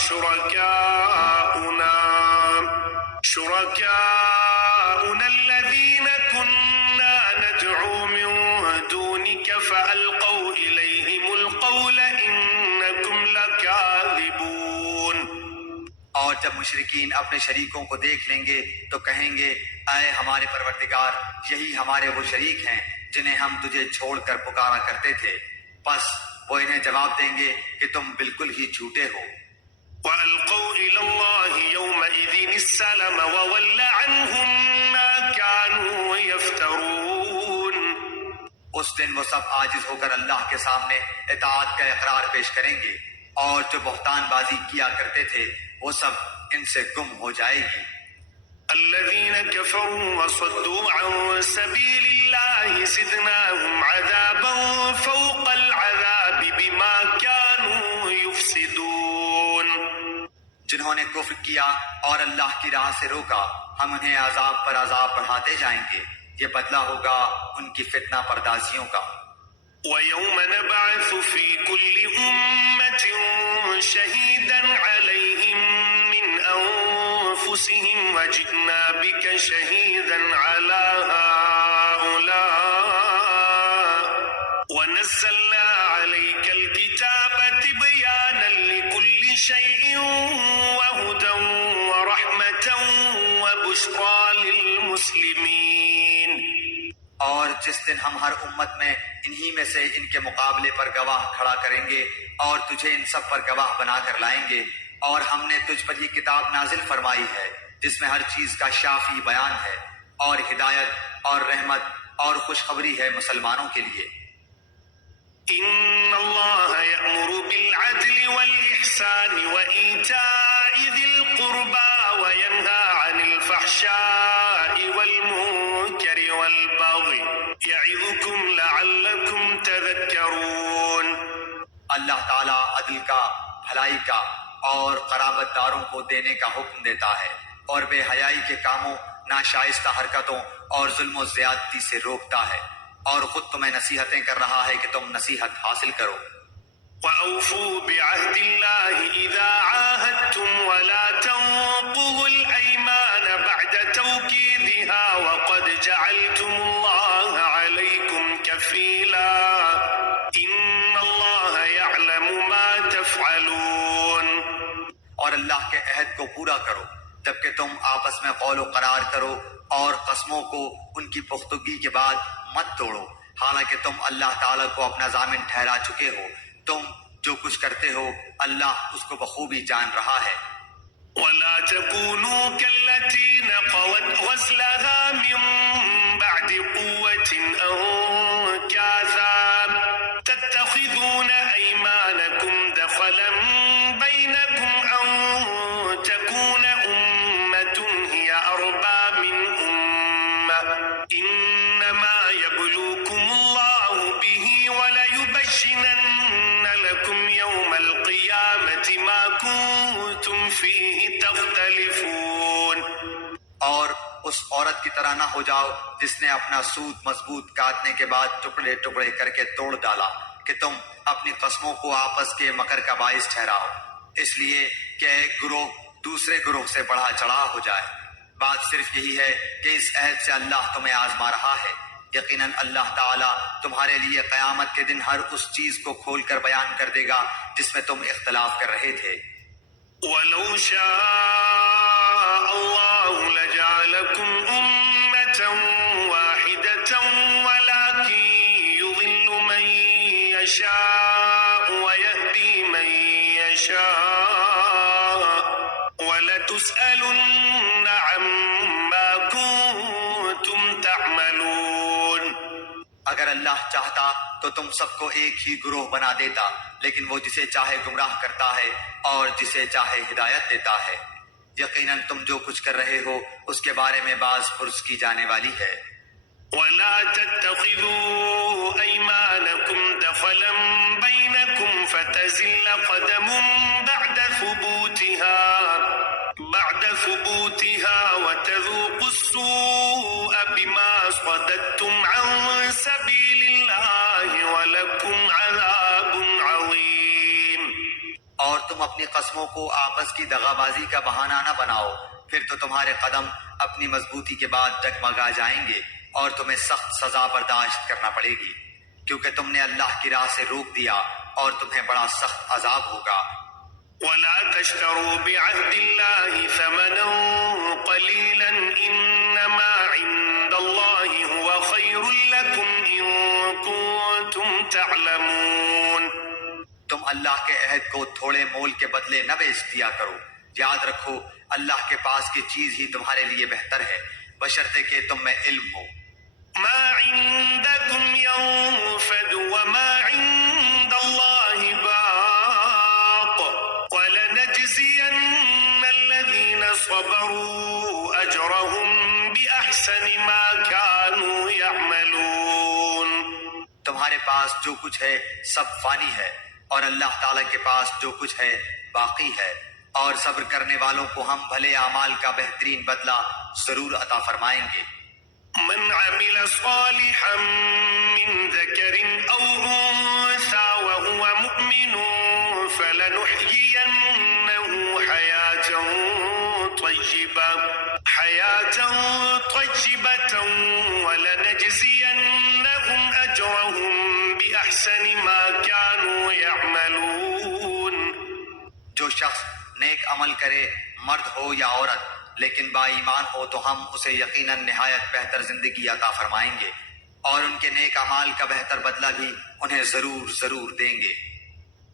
شُرَكَاؤُنَا الَّذِينَ كُنَّا نَدْعُو مِن دُونِكَ فَأَلْقَوْا إِلَيْهِمُ الْقَوْلَ إِنَّكُمْ لَكَاذِبُونَ. اور جب مشرکین اپنے شریکوں کو دیکھ لیں گے تو کہیں گے اے ہمارے پروردگار، یہی ہمارے وہ شریک ہیں جنہیں ہم تجھے چھوڑ کر پکارا کرتے تھے، پس وہ انہیں جواب دیں گے کہ تم بالکل ہی جھوٹے ہو۔ وَأَلْقَوْا إِلَى اللَّهِ يَوْمَئِذٍ السَّلَمَ وَضَلَّ عَنْهُمْ مَا كَانُوا يَفْتَرُونَ. اس دن وہ سب عاجز ہو کر اللہ کے سامنے اطاعت کا اقرار پیش کریں گے، اور جو بہتان بازی کیا کرتے تھے وہ سب ان سے گم ہو جائے گی۔ الذين كفروا وصدوا عن سبيل الله زدناهم عذابا فوق العذاب بما كانوا يفسدون. جنہوں نے کفر کیا اور اللہ کی راہ سے روکا، ہم انہیں عذاب پر عذاب بڑھاتے جائیں گے، یہ بدلہ ہوگا ان کی فتنہ پردازیوں کا۔ وَيَوْمَ نَبْعَثُ فِي كُلِّ أُمَّةٍ شَهِيدًا عَلَيْهِمْ مِنْ أَنفُسِهِمْ وَجِئْنَا بِكَ شَهِيدًا عَلَى هَؤُلَاءِ وَنَزَّلْنَا عَلَيْكَ الْكِتَابَ تِبْيَانًا لِكُلِّ شَيْءٍ وَهُدًى وَرَحْمَةً وَبُشْرَى لِلْمُسْلِمِينَ. اور جس دن ہم ہر امت میں انہی میں سے ان کے مقابلے پر گواہ کھڑا کریں گے اور تجھے ان سب پر گواہ بنا کر لائیں گے، اور ہم نے تجھ پر یہ کتاب نازل فرمائی ہے جس میں ہر چیز کا شافی بیان ہے اور ہدایت اور رحمت اور خوشخبری ہے مسلمانوں کے لیے۔ إن الله يأمر بالعدل والإحسان وإيتاء ذي القربى وينهى عن الفحشاء والمنكر والبغي يعظكم لعلكم تذكرون۔ اللہ تعالیٰ عدل کا، بھلائی کا اور قرابت داروں کو دینے کا حکم دیتا ہے، اور بے حیائی کے کاموں، ناشائستہ حرکتوں اور ظلم و زیادتی سے روکتا ہے، اور خود تمہیں نصیحتیں کر رہا ہے کہ تم نصیحت حاصل کرو۔ وأوفوا بعهد الله إذا عاهدتم ولا تنقضوا الأيمان بعد توكيدها وقد جعلتم الله عليكم كفيلا إن الله يعلم ما تفعلون۔ اور اللہ کے عہد کو پورا کرو جبکہ تم آپس میں قول و قرار کرو، اور قسموں کو ان کی پختگی کے بعد مت توڑو، حالانکہ تم اللہ تعالیٰ کو اپنا ضامن ٹھہرا چکے ہو۔ تم جو کچھ کرتے ہو اللہ اس کو بخوبی جان رہا ہے۔ ولا تكونوا كالتي نقضت غزلها من بعد قوة أنكاثا تتخذون أيمانكم دخلا بينكم أن تكون أمة هي أربى من أمة إنما يبلوكم الله به وليبشرن لكم يوم القيامة ما كنتم فيه تختلفون۔ اور اس عورت کی طرح نہ ہو جاؤ جس نے اپنا سود مضبوط کاٹنے کے بعد ٹکڑے ٹکڑے کر کے توڑ ڈالا، کہ تم اپنی قسموں کو آپس کے مکر کا باعث ٹھہراؤ، اس لیے کہ ایک گروہ دوسرے گروہ سے بڑھا چڑھا ہو جائے۔ بات صرف یہی ہے کہ اس عہد سے اللہ تمہیں آزما رہا ہے۔ یقیناً اللہ تعالیٰ تمہارے لیے قیامت کے دن ہر اس چیز کو کھول کر بیان کر دے گا جس میں تم اختلاف کر رہے تھے۔ ولو شاء الله لجعلكم أمة واحدة ولكن يضل من يشاء ويهدي من يشاء ولتسألن عما كنتم تعملون۔ اگر اللہ چاہتا تو تم سب کو ایک ہی گروہ بنا دیتا، لیکن وہ جسے چاہے گمراہ کرتا ہے اور جسے چاہے ہدایت دیتا ہے۔ یقیناً تم جو کچھ کر رہے ہو اس کے بارے میں باز پرس کی جانے والی ہے۔ ولا تتخذوا أيمانكم دخلا بينكم فتزل قدم بعد ثبوتها وتذوقوا السوء بما صددتم عن سبيل الله ولكم عذاب عظيم۔ اور تم اپنی قسموں کو آپس کی دغا بازی کا بہانہ نہ بناؤ، پھر تو تمہارے قدم اپنی مضبوطی کے بعد ڈگمگا جائیں گے اور تمہیں سخت سزا برداشت کرنا پڑے گی، کیونکہ تم نے اللہ کی راہ سے روک دیا اور تمہیں بڑا سخت عذاب ہوگا۔ ولا تشتروا بعهد الله ثمنا قليلا إنما عند الله هو خير لكم إن كنتم تعلمون۔ تم اللہ کے عہد کو تھوڑے مول کے بدلے نہ بیچ دیا کرو، یاد رکھو اللہ کے پاس کی چیز ہی تمہارے لیے بہتر ہے، بشرطے کہ تم میں علم ہو۔ ما عندكم ينفد وما عند الله باق ولنجزين الذين صبروا أجرهم بأحسن ما كانوا يعملون۔ تمہارے پاس جو کچھ ہے سب فانی ہے، اور اللہ تعالیٰ کے پاس جو کچھ ہے باقی ہے، اور صبر کرنے والوں کو ہم بھلے اعمال کا بہترین بدلہ ضرور عطا فرمائیں گے۔ من عمل صالحا من ذكر أو أنثى وهو مؤمن فلنحيينه حياة طيبة ولنجزينهم أجرهم بأحسن ما كانوا يعملون۔ جو شخص نیک عمل کرے، مرد ہو یا عورت، لیکن با ایمان ہو، تو ہم اسے یقیناً نہایت بہتر زندگی عطا فرمائیں گے۔ اور ان کے نیک اعمال کا بہتر بدلہ بھی انہیں ضرور ضرور دیں گے۔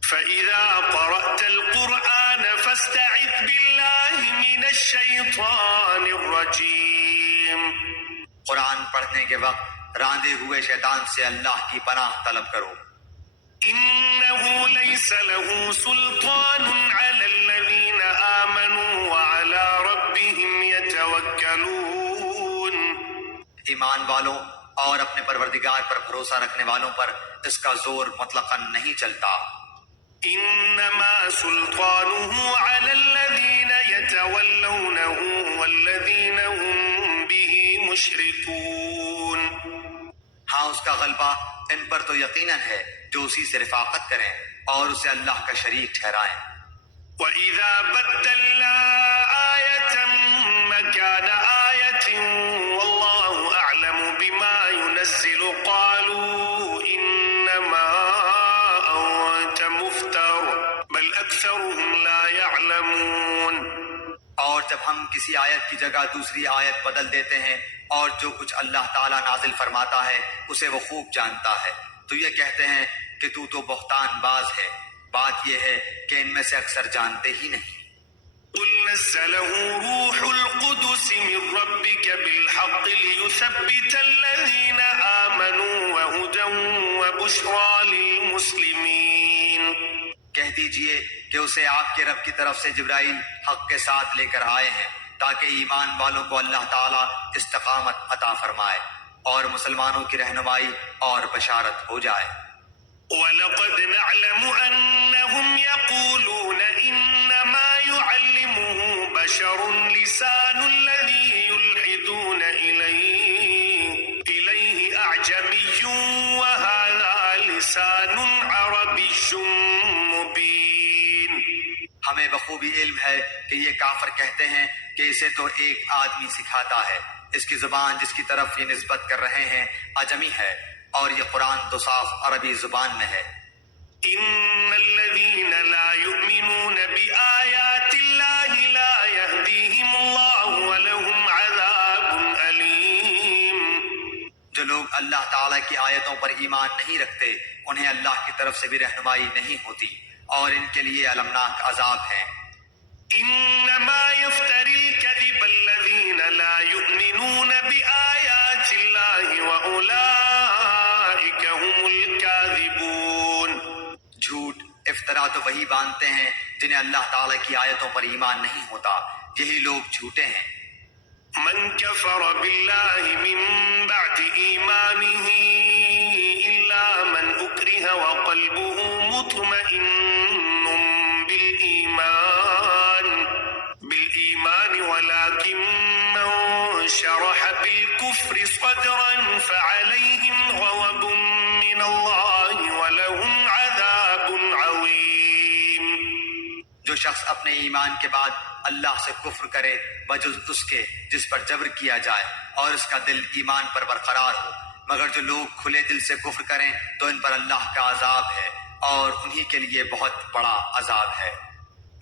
فإذا قرأت القرآن فاستعذ بالله من الشيطان الرجيم۔ قرآن پڑھنے کے وقت راندے ہوئے شیطان سے اللہ کی پناہ طلب کرو۔ إنه ليس له سلطان على الذين آمنوا وعلى ربهم يتوكلون۔ ایمان والوں اور اپنے پروردگار پر بھروسہ رکھنے والوں پر اس کا زور مطلقاً نہیں چلتا۔ إنما سلطانه على الذين يتولونه والذين هم به مشركون۔ ہاں اس کا غلبہ ان پر تو یقیناً ہے جو اسی سے رفاقت کریں اور اسے اللہ کا شریک ٹھہرائیں۔ وَإِذَا بَدَّلْنَا آيَةً مَكَانَ آيَةٍ وَاللَّهُ أَعْلَمُ بِمَا يُنَزِّلُ قَالُوا إِنَّمَا أَنْتَ مُفْتَرٍ بَلْ أَكْثَرُهُمْ لَا يَعْلَمُونَ۔ اور جب ہم کسی آیت کی جگہ دوسری آیت بدل دیتے ہیں اور جو کچھ اللہ تعالیٰ نازل فرماتا ہے اسے وہ خوب جانتا ہے تو یہ کہتے ہیں کہ تو بہتان باز ہے۔ بات یہ ہے کہ ان میں سے اکثر جانتے ہی نہیں۔ قُلْ نَزَّلَهُ رُوحُ الْقُدُسِ مِنْ رَبِّكَ بِالْحَقِّ لِيُثَبِّتَ الَّذِينَ آمَنُوا وَهُدًى وَبُشْرَى لِلْمُسْلِمِينَ۔ کہہ دیجئے کہ اسے آپ کے رب کی طرف سے جبرائیل حق کے ساتھ لے کر آئے ہیں تاکہ ایمان والوں کو اللہ تعالیٰ استقامت عطا فرمائے اور مسلمانوں کی رہنمائی اور بشارت ہو جائے۔ وَلَقَدْ نَعْلَمُ أَنَّهُمْ يَقُولُونَ إِنَّمَا يُعَلِّمُهُ بَشَرٌ لِسَانُ الَّذِي يُلْحِدُونَ إِلَيْهِ أَعْجَمِيٌّ وَهَذَا لِسَانٌ عَرَبِيٌّ مُبِينٌ۔ ہمیں بخوبی علم ہے کہ یہ کافر کہتے ہیں کہ اسے تو ایک آدمی سکھاتا ہے، اس کی زبان جس کی طرف یہ نسبت کر رہے ہیں عجمی ہے اور یہ قرآن تو صاف عربی زبان میں ہے۔ إِنَّ الَّذِينَ لَا يُؤْمِنُونَ بِآيَاتِ اللَّهِ لَا يَهْدِيهِمُ اللَّهُ وَلَهُمْ عَذَابٌ أَلِيمٌ۔ جو لوگ اللہ تعالیٰ کی آیتوں پر ایمان نہیں رکھتے انہیں اللہ کی طرف سے بھی رہنمائی نہیں ہوتی اور ان کے لیے المناک عذاب ہے۔ إِنَّمَا يَفْتَرِي الْكَذِبَ الَّذِينَ لَا يُؤْمِنُونَ بِآيَاتِ اللَّهِ وَأُولَئِكَ هُمُ الْكَاذِبُونَ۔ جھوٹ افطرا تو وہی باندھتے ہیں جنہیں اللہ تعالیٰ کی آیتوں پر ایمان نہیں ہوتا، یہی لوگ جھوٹے ہیں۔ من كفر بالله من بعد إيمانه إلا من أكره وقلبه مطمئن بالإيمان ولكن من شرح بالكفر صدرا فعليهم غضب من الله ولهم عذاب عظيم۔ جو شخص اپنے ایمان کے بعد اللہ سے کفر کرے بجز اس کے جس پر جبر کیا جائے اور اس کا دل ایمان پر برقرار ہو، مگر جو لوگ کھلے دل سے کفر کریں تو ان پر اللہ کا عذاب ہے اور انہی کے لیے بہت بڑا عذاب ہے۔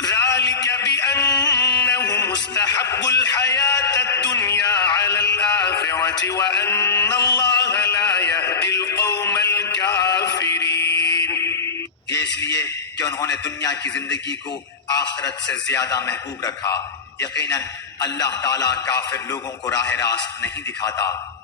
ذلك بأنه مستحب الحياة الدنيا على الآخرة وأن الله لا يهدي القوم الكافرين۔ یہ اس لیے کہ انہوں نے دنیا کی زندگی کو آخرت سے زیادہ محبوب رکھا، یقیناً اللہ تعالیٰ کافر لوگوں کو راہ راست نہیں دکھاتا۔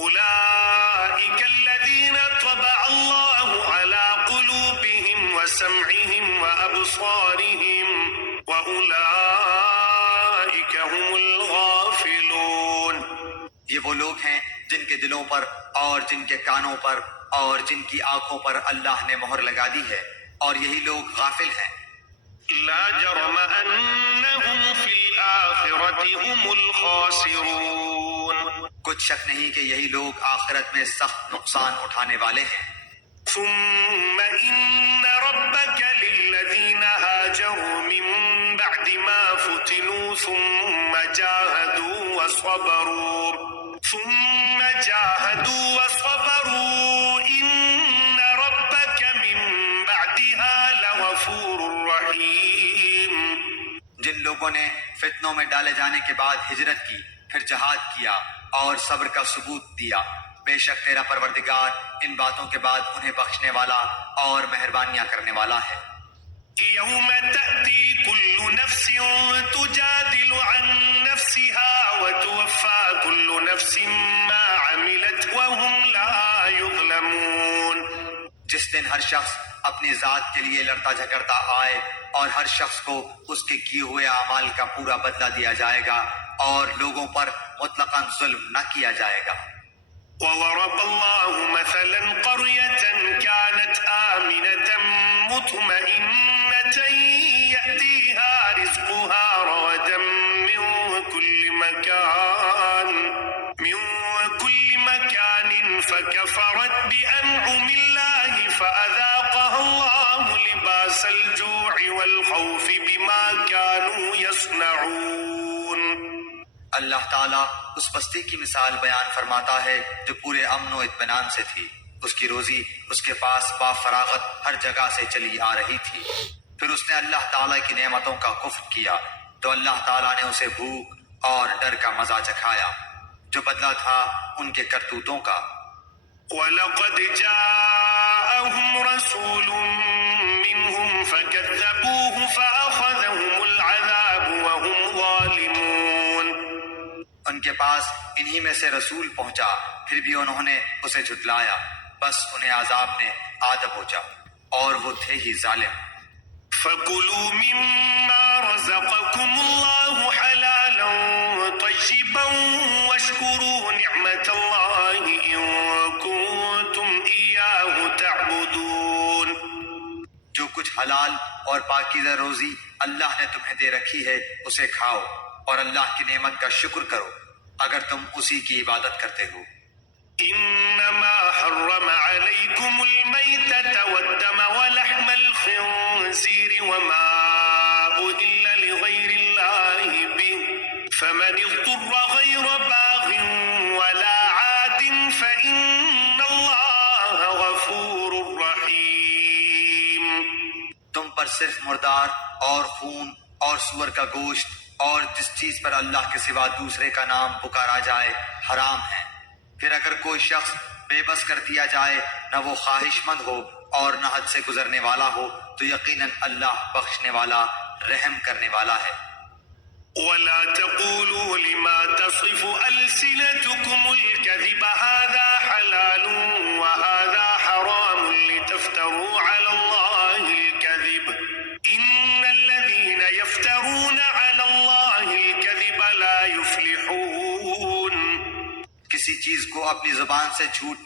أولئك الذين طبع الله على قلوبهم وسمعهم وأبصارهم وأولئك هم الغافلون۔ یہ وہ لوگ ہیں جن کے دلوں پر اور جن کے کانوں پر اور جن کی آنکھوں پر اللہ نے مہر لگا دی ہے اور یہی لوگ غافل ہیں۔ لا جرم أنهم في الآخرة هم الخاسرون۔ کچھ شک نہیں کہ یہی لوگ آخرت میں سخت نقصان اٹھانے والے ہیں۔ ثم إن ربك للذين هاجروا من بعد ما فتنوا ثم جاهدوا وصبروا إن ربك من بعدها لغفور رحيم۔ جن لوگوں نے فتنوں میں ڈالے جانے کے بعد ہجرت کی، پھر جہاد کیا اور صبر کا ثبوت دیا، بے شک تیرا پروردگار ان باتوں کے بعد انہیں بخشنے والا اور مہربانیاں کرنے والا ہے۔ يوم تأتي كل نفس تجادل عن نفسها وتوفى كل نفس ما عملت وهم لا يظلمون۔ جس دن ہر شخص اپنی ذات کے لیے لڑتا جھگڑتا آئے اور ہر شخص کو اس کے کیے ہوئے اعمال کا پورا بدلہ دیا جائے گا اور لوگوں پر مطلقاً ظلم نہ کیا جائے گا۔ وضرب الله مثلا قرية كانت آمنة مطمئنة يأتيها رزقها رغدا من كل مكان فكفرت بأنعم الله فأذاقها الله لباس الجوع والخوف بما كانوا يصنعون۔ اللہ تعالیٰ اس بستی کی مثال بیان فرماتا ہے جو پورے امن و اطمینان سے تھی، اس کی روزی اس کے پاس با فراغت ہر جگہ سے چلی آ رہی تھی، پھر اس نے اللہ تعالیٰ کی نعمتوں کا کفر کیا تو اللہ تعالیٰ نے اسے بھوک اور ڈر کا مزہ چکھایا جو بدلہ تھا ان کے کرتوتوں کا۔ وَلَقَدْ جَاءَهُمْ رَسُولٌ مِّنْهُمْ فَكَذَّبُوهُ فَأَخَذَهُمُ الْعَذَابُ وَهُمْ ظَالِمُونَ۔ ان کے پاس انہی میں سے رسول پہنچا، پھر بھی انہوں نے اسے جھٹلایا، بس انہیں عذاب نے آ دبوچا اور وہ تھے ہی ظالم۔ فَكُلُوا مِمَّا رَزَقَكُمُ اللَّهُ حَلَالًا طَيِّبًا وَاشْكُرُوا نِعْمَةَ اللَّهِ إِن كُنتُمْ إِيَّاهُ تَعْبُدُونَ۔ جو کچھ حلال اور پاکیزہ روزی اللہ نے تمہیں دے رکھی ہے اسے کھاؤ اور اللہ کی نعمت کا شکر کرو اگر تم اسی کی عبادت کرتے ہو۔ إنما حرم عليكم الميتة والدم ولحم الخنزير وما أهل لغير الله به فمن اضطر غير باغ ولا عاد فإن الله غفور رحيم۔ تم پر صرف مردار اور خون اور سور کا گوشت اور جس چیز پر اللہ کے سوا دوسرے کا نام پکارا جائے حرام ہے، پھر اگر کوئی شخص بے بس کر دیا جائے نہ وہ خواہش مند ہو اور نہ حد سے گزرنے والا ہو تو یقیناً اللہ بخشنے والا رحم کرنے والا ہے۔ ولا تقولوا لما تصف ألسنتكم الكذب هذا حلال وهذا حرام لتفتروا على الله الكذب إن الذين يفترون على الله الكذب لا يفلحون۔ کسی چیز کو اپنی زبان سے جھوٹ